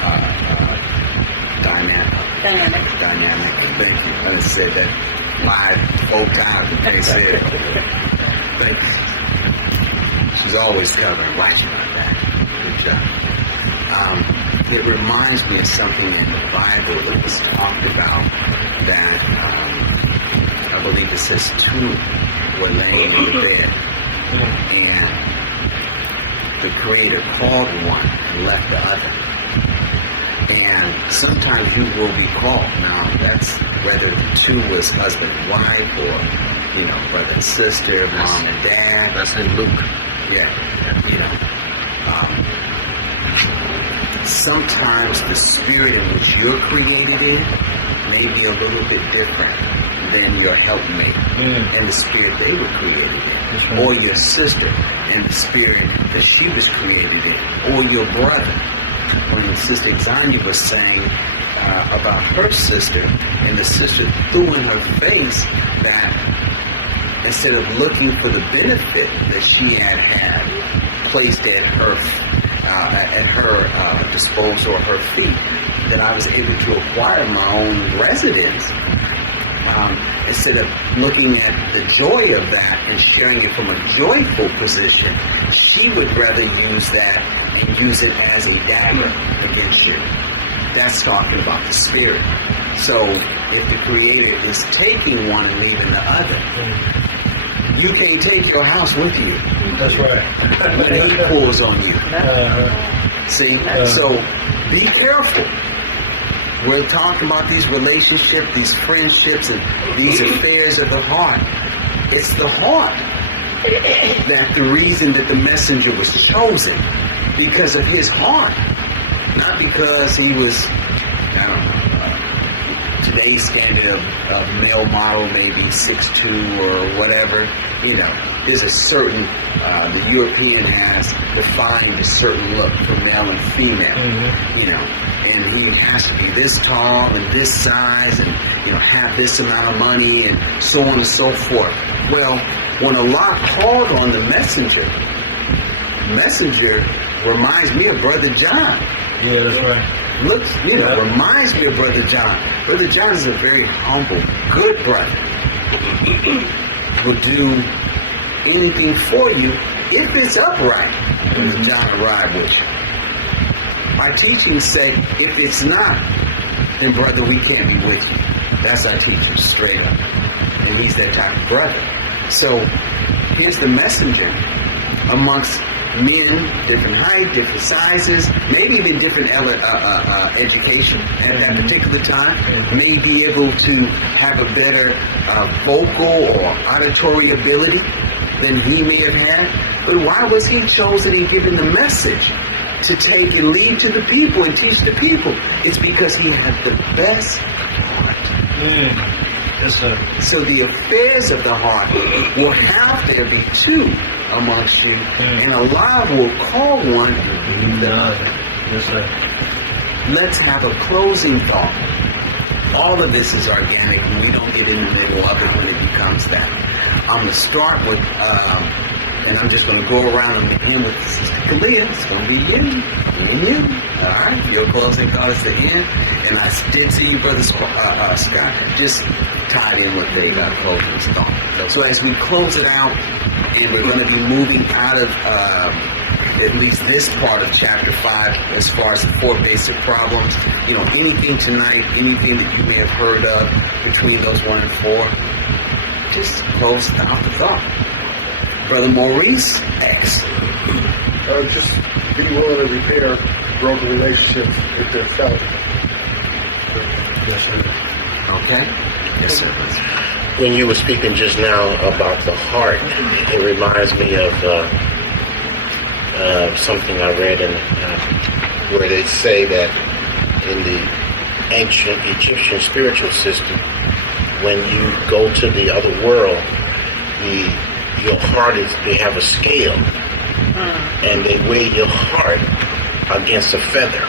Thank you. I said that 4 times. They said it. Thank you. She's always covering. Watch about that. Good job. It reminds me of something in the Bible that was talked about that I believe it says 2 were laying in the bed, and the Creator called one and left the other. And sometimes you will be called. Now, that's whether the 2 was husband and wife, or brother and sister, mom and dad. That's in Luke. Yeah, sometimes the spirit in which you're created in may be a little bit different than your helpmate and the spirit they were created in, or your sister and the spirit that she was created in, or your brother. When Sister Exani was saying about her sister, and the sister threw in her face that instead of looking for the benefit that she had placed at her disposal or her feet, that I was able to acquire my own residence. Instead of looking at the joy of that and sharing it from a joyful position, she would rather use that and use it as a dagger against you. That's talking about the spirit. So if the Creator is taking one and leaving the other, you can't take your house with you. That's right. But He pulls on you. See? So be careful. We're talking about these relationships, these friendships, and these affairs of the heart. It's the heart that's the reason that the messenger was chosen, because of his heart, not because he was, today's standard of male model, maybe 6'2" or whatever. There's a certain, the European has defined a certain look for male and female, and he has to be this tall and this size and, have this amount of money and so on and so forth. Well, when Allah called on the messenger reminds me of Brother John. Yeah, that's right. Looks, reminds me of Brother John. Brother John is a very humble, good brother. Will do anything for you if it's upright. Brother John arrived with you. My teachings say, if it's not, then brother, we can't be with you. That's our teaching, straight up. And he's that type of brother. So here's the messenger amongst men, different height, different sizes, maybe even different education at that particular time, may be able to have a better vocal or auditory ability than he may have had. But why was he chosen and given the message to take and lead to the people and teach the people? It's because he had the best heart. Yes, sir. So the affairs of the heart will have there be 2 amongst you, and Allah will call one and leave the other. Yes, sir. Let's have a closing thought. All of this is organic, and we don't get in the middle of it when it becomes that. I'm going to start with, and I'm just going to go around and begin with Sister Kalia. It's going to be you. All right, your closing thought is the end. And I did see you, Brother Scott, just tied in with the closing thought. So as we close it out, and we're going to be moving out of at least this part of chapter 5 as far as the 4 basic problems. Anything tonight, anything that you may have heard of between those 1 and 4, just close out the thought. Brother Maurice asks. Just be willing to repair broken relationships if they're felt. Yes, sir. Okay. Yes, sir. When you were speaking just now about the heart, it reminds me of something I read in where they say that in the ancient Egyptian spiritual system, when you go to the other world, your heart they have a scale, and they weigh your heart against a feather.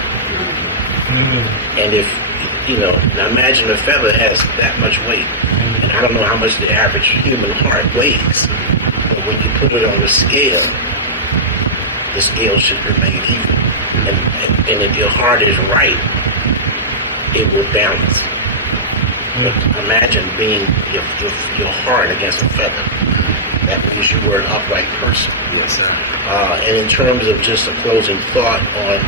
And if, now imagine a feather has that much weight, and I don't know how much the average human heart weighs, but when you put it on the scale should remain even. And if your heart is right, it will balance. But imagine being your heart against a feather. That means you were an upright person. Yes, sir. And in terms of just a closing thought on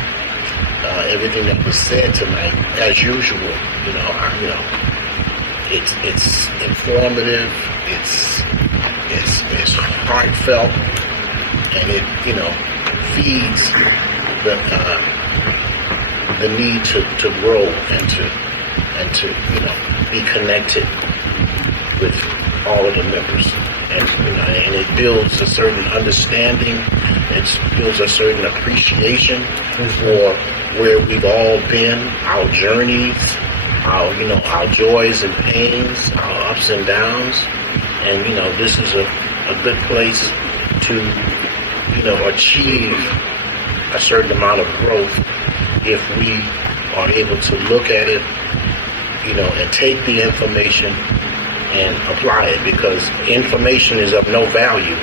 everything that was said tonight, as usual, it's informative, it's heartfelt, and it feeds the need to grow and to be connected with all of the members, and it builds a certain understanding, it builds a certain appreciation for where we've all been, our journeys, our joys and pains, our ups and downs, and this is a good place to achieve a certain amount of growth if we are able to look at it, and take the information and apply it, because information is of no value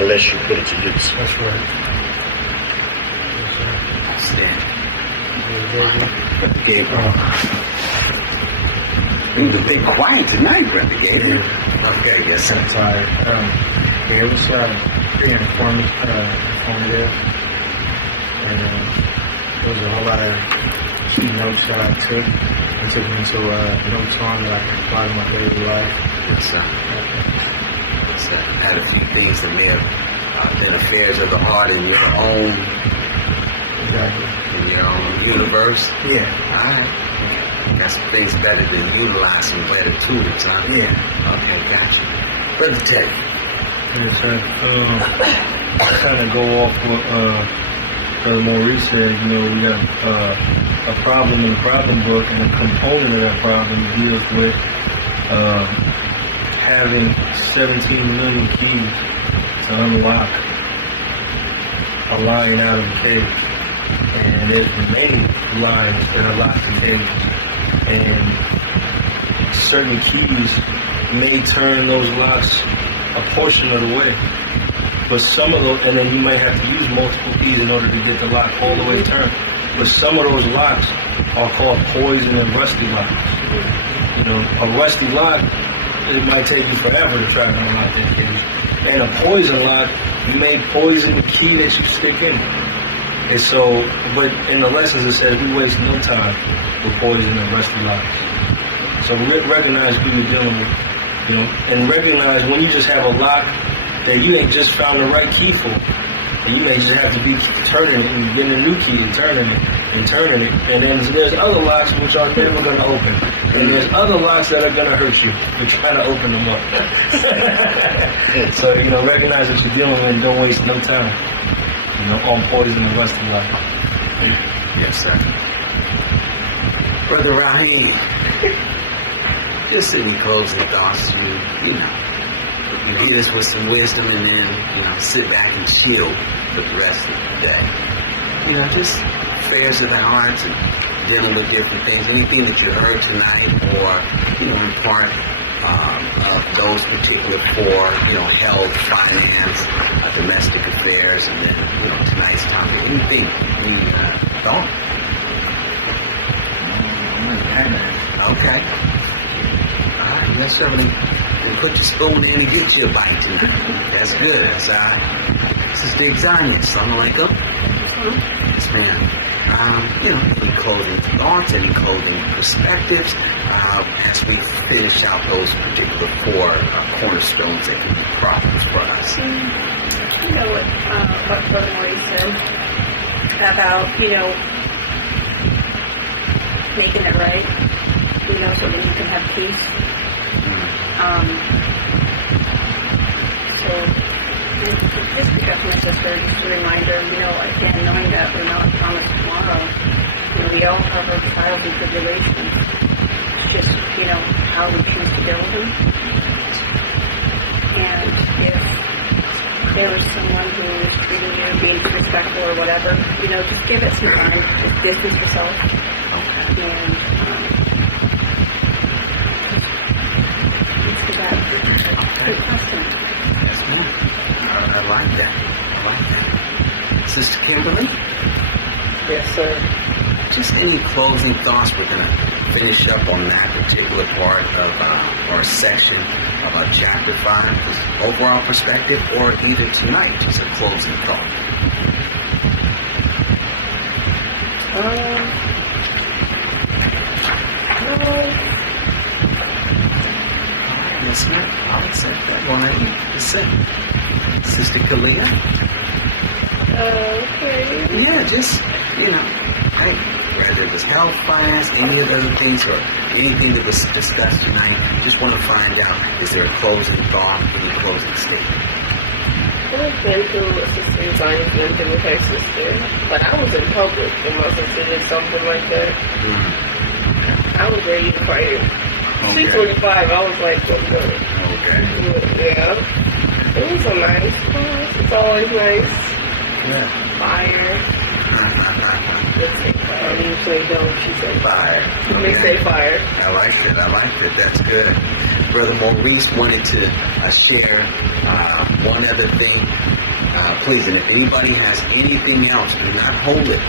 unless you put it to use. That's right. Gabriel. You've been quiet tonight, Brother Gabriel. Okay, yes, sir. I'm tired. It was pretty informative. And there was a whole lot of key notes that I took. It took me to notes on that I can apply to my daily life. Yes, sir. Yes, sir. Had a few things that may have been affairs of the heart in your own, Exactly. in your own universe. Yeah. All right. That's things better than utilizing better tools, huh? Yeah. Okay, gotcha. Brother Teddy. Yes, sir. Kind of go off what Brother Maurice said. We have a problem in the problem book, and a component of that problem deals with having 17 million keys to unlock a lion out of the cage. And there's many lions that are locked in cages. And certain keys may turn those locks a portion of the way. But some of those, and then you might have to use multiple keys in order to get the lock all the way turned. But some of those locks are called poison and rusty locks. A rusty lock, it might take you forever to try to unlock that cage. And a poison lock, you may poison the key that you stick in. And so, but in the lessons it says we waste no time with poison and rusty locks. So recognize who you're dealing with, and recognize when you just have a lock that you ain't just found the right key for. And you may just have to be turning it and getting a new key and turning it. And then there's other locks which are never going to open. And there's other locks that are going to hurt you. You're trying to open them up. So, recognize that you're dealing with and don't waste no time. On poison and rusty lock. Yes, sir. Brother Raheem, just any closing thoughts you hit us with some wisdom, and then, sit back and chill for the rest of the day. Just affairs of the heart and dealing with different things. Anything that you heard tonight, or, in part of those particular four, health, finance, domestic affairs, and then, tonight's topic. Anything you thought? Okay. All right, yes, sir. Then put your spoon in and get you a bite. That's good. That's all right. This is the examining. Assalamu alaikum. Yes, ma'am. Any closing thoughts, any closing perspectives as we finish out those particular four cornerstones that can be problems for us? What Brother Maurice said about, making it right, so that you can have peace. So just pick up my sister, just a reminder, again, knowing that we're not promised tomorrow, we all have our trials and tribulations. It's just, how we choose to deal with them. And if there was someone who was treating you, being disrespectful or whatever, just give it some time. Just distance yourself. And just good question. Yes, ma'am. I like that. Sister Kimberly? Yes, sir. Just any closing thoughts? We're going to finish up on that particular part of our section about chapter 5, just overall perspective, or either tonight, just a closing thought. Yes, ma'am. I'll accept that one. Sister Kalia? Okay. Yeah, just, hey, whether it was health finance, any of the other things, or anything that was discussed tonight, just want to find out, is there a closing thought, any closing statement? I've been through assistant science, been through with her sister, but I was in public when my sister did something like that. I was ready to fight her. She's 25, I was like, what's good? Okay. Yeah. It was so nice. It's always nice. Yeah. Fire. Let's say fire. You say don't, she said fire. They say fire. I like it. That's good. Brother Maurice wanted to share one other thing. Please, and if anybody has anything else, do not hold it.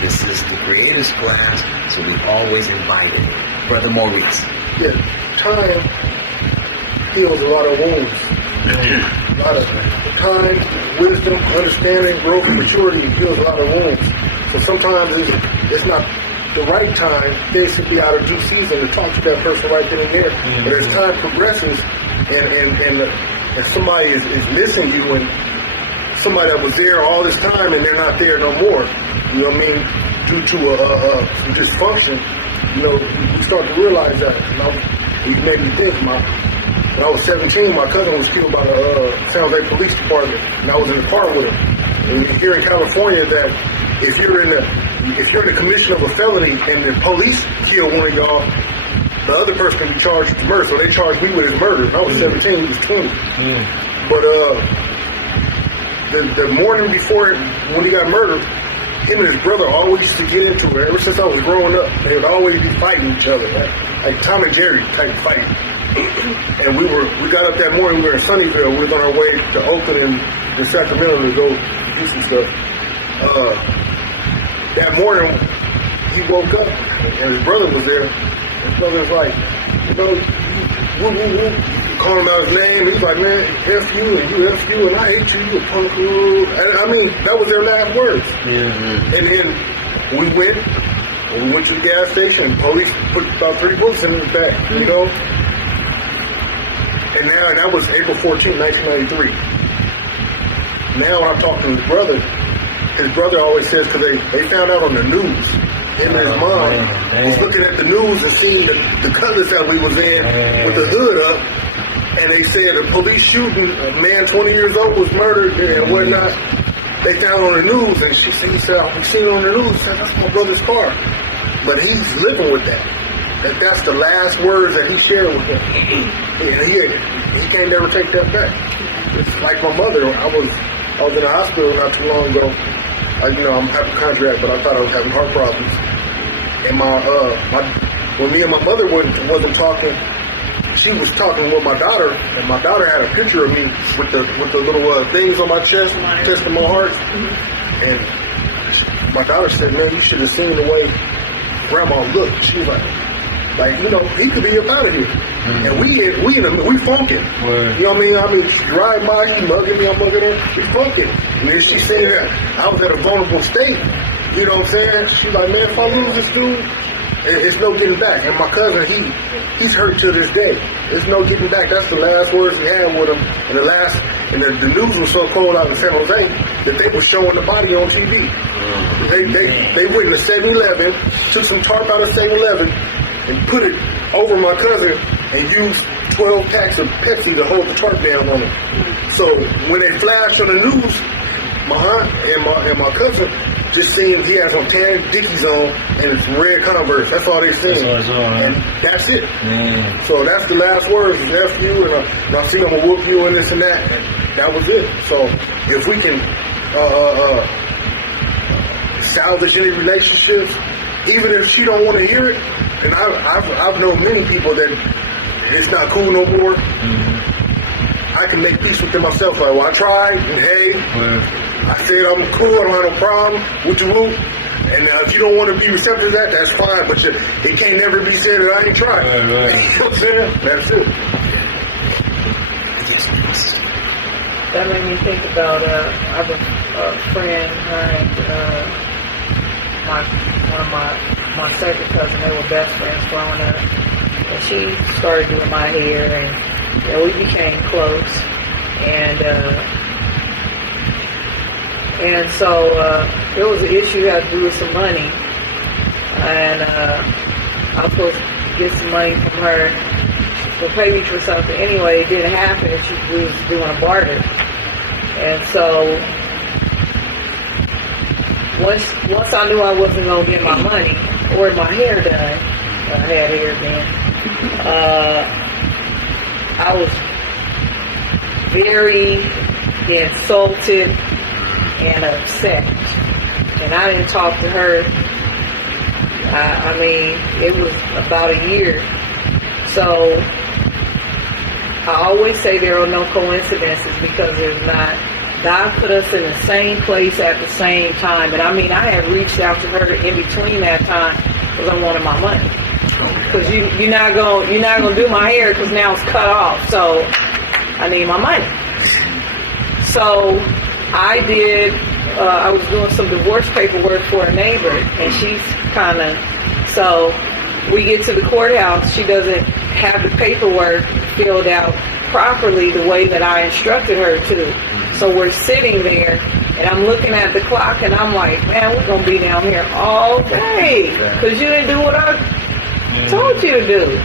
This is the Creators class, so we always invite it. Brother Maurice. Yeah, time heals a lot of wounds. A lot of time, wisdom, understanding, growth, and maturity heals a lot of wounds. So sometimes it's not the right time. Things should be out of due season to talk to that person right then and there. But as time progresses and somebody is missing you, and somebody that was there all this time and they're not there no more, you know what I mean, due to some dysfunction, you start to realize that. It made me think. When I was 17, my cousin was killed by the San Jose Police Department, and I was in the car with him. And here in California, that if you're in the commission of a felony and the police kill one of y'all, the other person can be charged with murder. So they charged me with his murder. I was 17, he was 20. But the morning before when he got murdered, him and his brother always used to get into it. Ever since I was growing up, they would always be fighting each other, like Tom and Jerry type fighting. And we got up that morning, we were in Sunnyvale, we were on our way to Oakland and Sacramento to go do some stuff. That morning, he woke up and his brother was there. His brother was like, woo, calling out his name. He's like, man, F you and you F you and I hate you, you a punk. And I mean, that was their last words. Yeah. And then we went to the gas station. Police put about 3 bullets in his back, And now, that was April 14, 1993. Now when I talk to his brother always says, because they found out on the news, him and his mom was looking at the news and seeing the colors that we was in with the hood up, and they said a police shooting, a man 20 years old was murdered and whatnot. They found on the news, and he said, we seen it on the news. Said, that's my brother's car. But he's living with that. That's the last words that he shared with him. And he can't never take that back. It's like my mother. I was in the hospital not too long ago. I'm hypochondriac, but I thought I was having heart problems. And when me and my mother wasn't talking, she was talking with my daughter, and my daughter had a picture of me with the little things on my chest, testing my heart. And my daughter said, "Man, you should have seen the way Grandma looked." She was like, he could be up out of here. And we funking. You know what I mean? She drive by, she mugging me, I'm mugging her. We funking. And then she saying that I was at a vulnerable state. You know what I'm saying? She's like, man, if I lose this dude, it's no getting back. And my cousin, he's hurt to this day. There's no getting back. That's the last words he had with him. And the news was so cold out in San Jose that they were showing the body on TV. They went to 7-Eleven, took some tarp out of 7-Eleven, and put it over my cousin and used 12 packs of Pepsi to hold the tarp down on him. So when they flashed on the news, my aunt and my cousin just seen he has some tan Dickies on and it's red Converse. That's all they seen. That's all I saw, huh? And that's it. Man. So that's the last words. That's you, and I see I'm gonna whoop you and this and that. And that was it. So if we can salvage any relationships, even if she don't want to hear it, and I've known many people that it's not cool no more. I can make peace within myself. Like, well, I tried, and hey, I said I'm cool. I don't have no problem. What you want? And if you don't want to be receptive to that, that's fine. But it can't never be said that I ain't tried. Right. You know what I'm saying? That's it. That made me think about I have a friend, her and one of my second cousin. They were best friends growing up, and she started doing my hair, and we became close, and so there was an issue that had to do with some money, and I was supposed to get some money from her to pay me for something. Anyway, it didn't happen. We was doing a barter, and so once I knew I wasn't gonna get my money or my hair done, I had hair then. I was very insulted and upset, and I didn't talk to her. I mean, it was about a year. So I always say there are no coincidences, because there's not. God put us in the same place at the same time, and I mean, I had reached out to her in between that time because I wanted my money. Because you're not gonna do my hair because now it's cut off, so I need my money. So I did. I was doing some divorce paperwork for a neighbor, and she's kind of. So we get to the courthouse. She doesn't have the paperwork filled out properly the way that I instructed her to. So we're sitting there, and I'm looking at the clock, and I'm like, man, we're gonna be down here all day because you didn't do what I told you to do.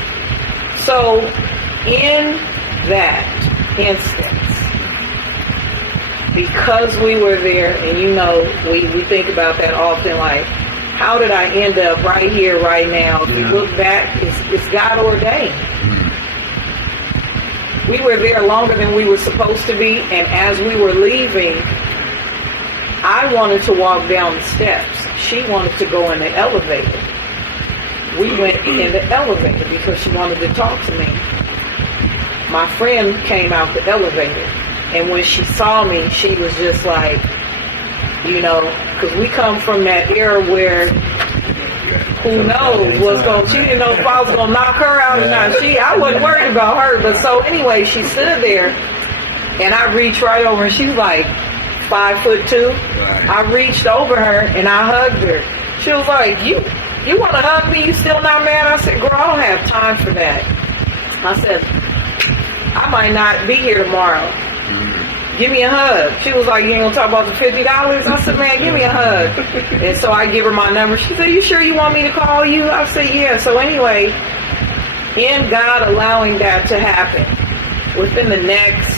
So in that instance, because we were there, and we think about that often, like, how did I end up right here, right now? If you look back, it's God ordained. We were there longer than we were supposed to be, and as we were leaving, I wanted to walk down the steps. She wanted to go in the elevator. We went in the elevator because she wanted to talk to me. My friend came out the elevator, and when she saw me, she was just like, because we come from that era where who knows what's going. She didn't know if I was going to knock her out or not. I wasn't worried about her. But so anyway, she stood there, and I reached right over, and she was like 5'2". I reached over her and I hugged her. She was like, "You want to hug me? You still not mad?" I said, "Girl, I don't have time for that." I said, "I might not be here tomorrow. Give me a hug." She was like, "You ain't gonna talk about the $50?" I said, "Man, give me a hug." And so I give her my number. She said, "You sure you want me to call you?" I said, "Yeah." So anyway, in God allowing that to happen, within the next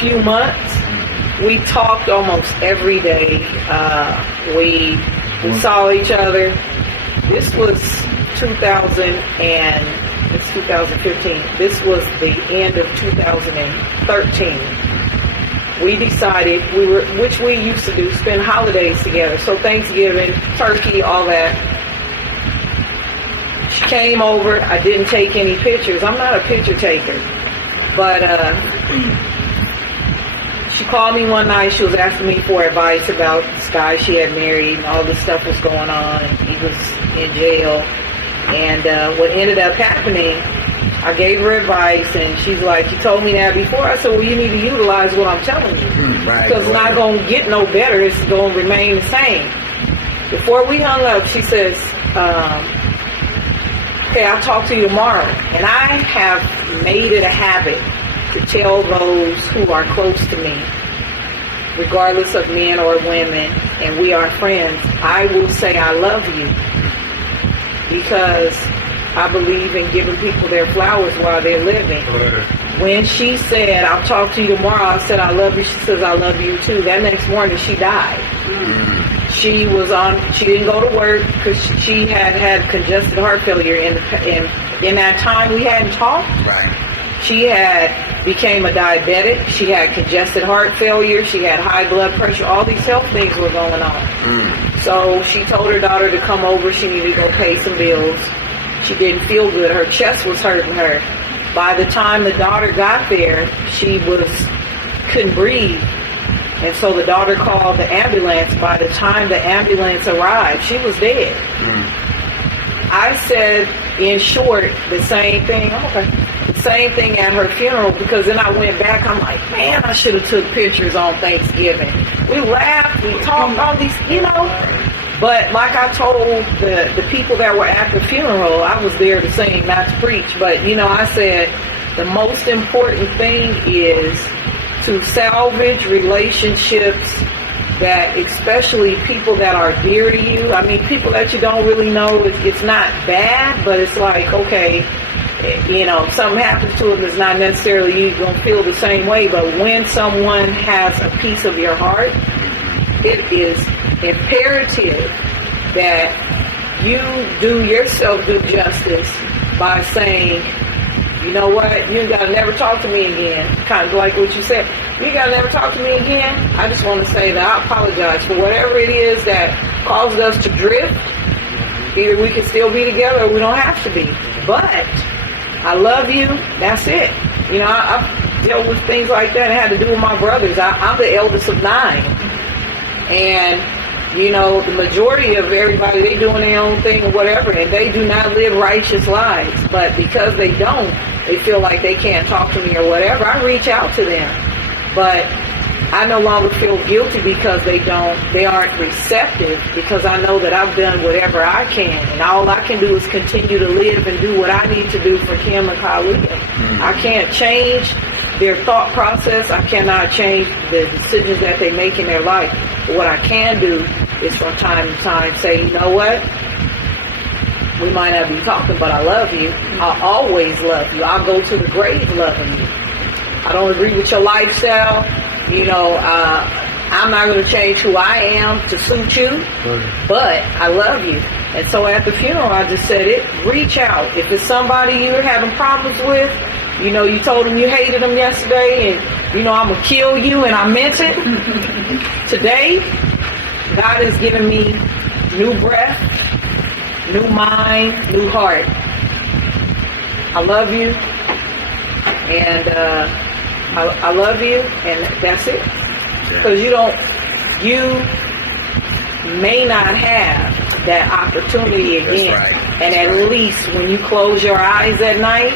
few months, we talked almost every day. We saw each other. This was 2015. This was the end of 2013. We decided which we used to do, spend holidays together. So Thanksgiving, turkey, all that. She came over. I didn't take any pictures. I'm not a picture taker. But she called me one night. She was asking me for advice about this guy she had married, and all this stuff was going on. And he was in jail. And what ended up happening, I gave her advice, and she's like, "You told me that before." I said, "Well, you need to utilize what I'm telling you. Because it's not going to get no better. It's going to remain the same." Before we hung up, she says, "Okay, I'll talk to you tomorrow." And I have made it a habit to tell those who are close to me, regardless of men or women, and we are friends, I will say I love you, because I believe in giving people their flowers while they're living. When she said, I'll talk to you tomorrow, I said, I love you. She says, I love you too. That next morning, she died. She didn't go to work because she had congested heart failure. In that time we hadn't talked, Right. she became a diabetic. She had congested heart failure. She had high blood pressure. All these health things were going on. So she told her daughter to come over. She needed to go pay some bills. She didn't feel good. Her chest was hurting her. By the time the daughter got there, she couldn't breathe. And so the daughter called the ambulance. By the time the ambulance arrived, she was dead. I said, in short, the same thing. The same thing at her funeral, because then I went back. I'm like, man, I should have took pictures on Thanksgiving. We laughed, we talked, all these, But like I told the people that were at the funeral, I was there to sing, not to preach. But I said the most important thing is to salvage relationships that, especially people that are dear to you. I mean, people that you don't really know, it's not bad, but it's like, okay, if something happens to them, it's not necessarily you going to feel the same way. But when someone has a piece of your heart, it is imperative that you do yourself due justice by saying, you know what, you ain't got to never talk to me again. Kind of like what you said. You ain't got to never talk to me again. I just want to say that I apologize for whatever it is that caused us to drift. Either we can still be together or we don't have to be. But I love you. That's it. I've dealt with things like that. It had to do with my brothers. I'm the eldest of 9. And the majority of everybody, they doing their own thing or whatever, and they do not live righteous lives. But because they don't, they feel like they can't talk to me or whatever. I reach out to them. But I no longer feel guilty because they aren't receptive, because I know that I've done whatever I can. And all I can do is continue to live and do what I need to do for Kim and Kalia. I can't change their thought process. I cannot change the decisions that they make in their life. But what I can do is from time to time say, you know what? We might not be talking, but I love you. I'll always love you. I'll go to the grave loving you. I don't agree with your lifestyle. I'm not going to change who I am to suit you, but I love you. And so at the funeral, I just said it. Reach out. If it's somebody you're having problems with, you told them you hated them yesterday, and I'm going to kill you, and I meant it. Today, God has given me new breath, new mind, new heart. I love you, and I love you, and that's it. Because you may not have that opportunity again. Right. And at least when you close your eyes at night,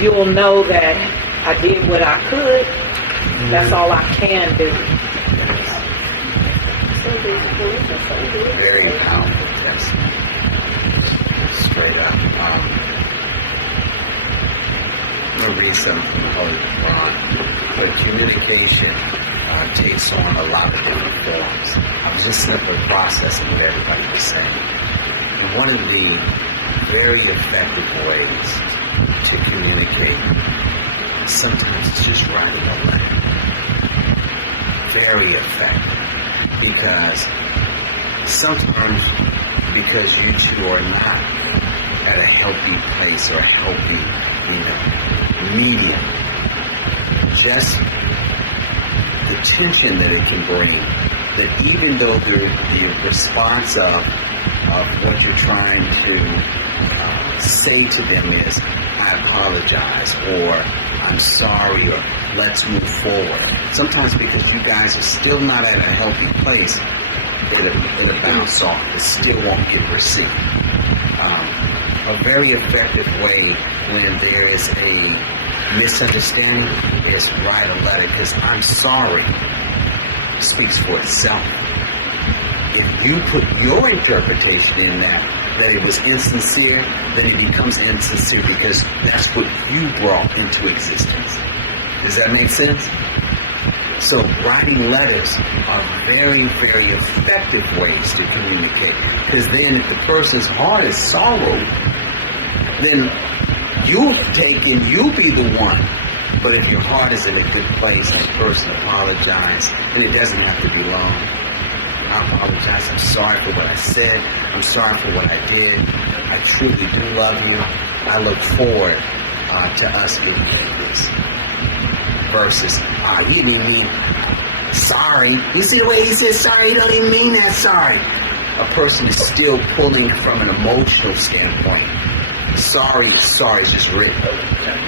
you'll know that I did what I could. That's all I can do. Very powerful testimony. Straight up. I'm going to read something from the Holy Quran. But communication takes on a lot of different forms. I was just simply processing what everybody was saying. And one of the very effective ways to communicate, sometimes it's just writing a letter. Very effective. Because sometimes, because you two are not at a healthy place or a healthy, medium, just the tension that it can bring, that even though the response of what you're trying to say to them is, I apologize, or I'm sorry, or let's move forward. Sometimes because you guys are still not at a healthy place, it'll bounce off. It still won't get received. A very effective way when there is a misunderstanding is write a letter, because I'm sorry speaks for itself. If you put your interpretation in that it was insincere, then it becomes insincere because that's what you brought into existence. Does that make sense? So writing letters are very, very effective ways to communicate. Because then if the person's heart is sorrowed, then You take and you be the one. But if your heart is in a good place, that person apologize, and it doesn't have to be long. I apologize. I'm sorry for what I said. I'm sorry for what I did. I truly do love you. I look forward to us getting through this. Versus, he didn't mean sorry. You see the way he says sorry? He don't even mean that sorry. A person is still pulling from an emotional standpoint. Sorry is just written.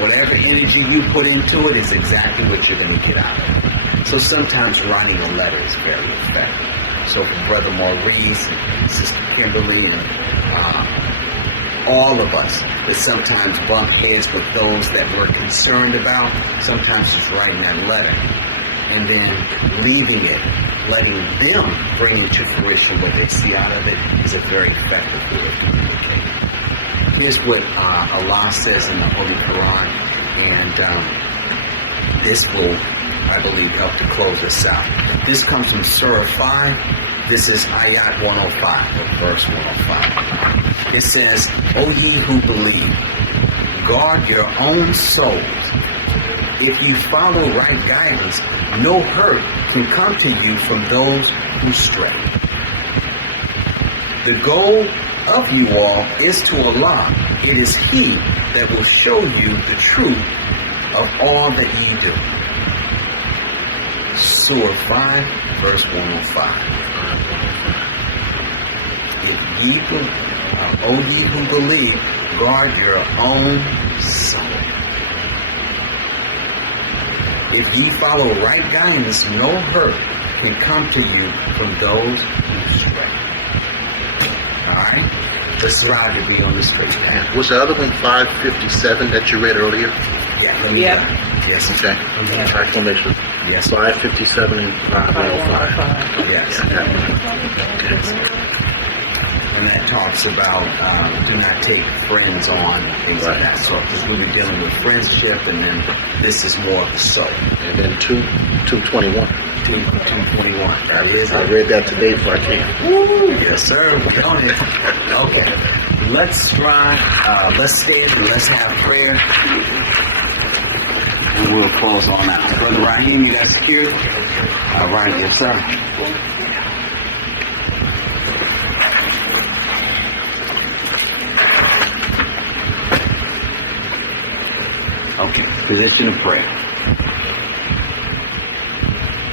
Whatever energy you put into it is exactly what you're going to get out of it. So sometimes writing a letter is very effective. So for Brother Maurice and Sister Kimberly and all of us that sometimes bump heads with those that we're concerned about, sometimes just writing that letter and then leaving it, letting them bring it to fruition what they see out of it is a very effective way of communicating. Here's what Allah says in the Holy Quran, and this will, I believe, help to close us out. This comes from Surah 5. This is Ayat 105, or verse 105. It says, O ye who believe, guard your own souls. If you follow right guidance, no hurt can come to you from those who stray. The goal of you all is to Allah. It is He that will show you the truth of all that ye do. Surah 5, verse 105. O ye who believe, guard your own soul. If ye follow right guidance, no hurt can come to you from those who stray. Alright? Let's strive to be on the straight path. Was the other one 557 that you read earlier? Yeah, let me yes. Okay. Exclamation. Yes. 557 and 505. Yes. And that talks about do not take friends on, things like that. So because we were dealing with friendship, and then this is more of the soul. And then 221. 221. I read that today before I came. Woo! Yes, sir. Don't it? Okay. Let's strive. Let's stand and let's have prayer. And we'll close on out. Brother Raheem, you got secured? All right, yes, sir. Okay, position of prayer.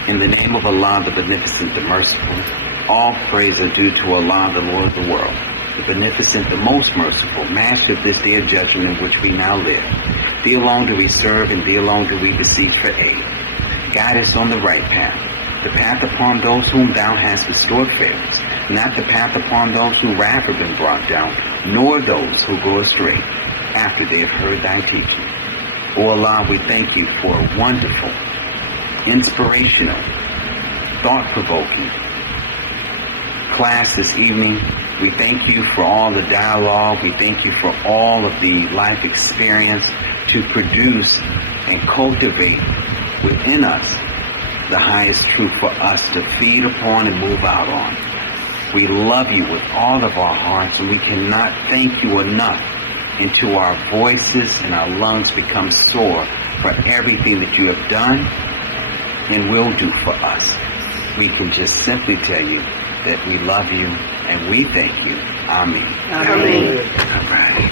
In the name of Allah, the Beneficent, the Merciful, all praise are due to Allah, the Lord of the world, the Beneficent, the Most Merciful, Master of this day of judgment in which we now live. Thee alone do we serve, and Thee alone do we beseech for aid. Guide us on the right path, the path upon those whom Thou hast restored favors, not the path upon those whose wrath have been brought down, nor those who go astray after they have heard Thy teaching. O Allah, we thank You for a wonderful, inspirational, thought-provoking class this evening. We thank You for all the dialogue. We thank You for all of the life experience to produce and cultivate within us the highest truth for us to feed upon and move out on. We love You with all of our hearts, and we cannot thank You enough until our voices and our lungs become sore for everything that You have done and will do for us. We can just simply tell You that we love You and we thank You. Amen. Amen. All right.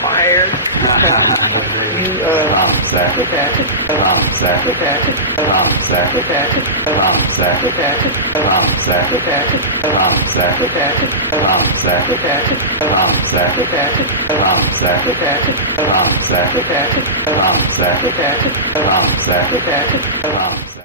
Fire. You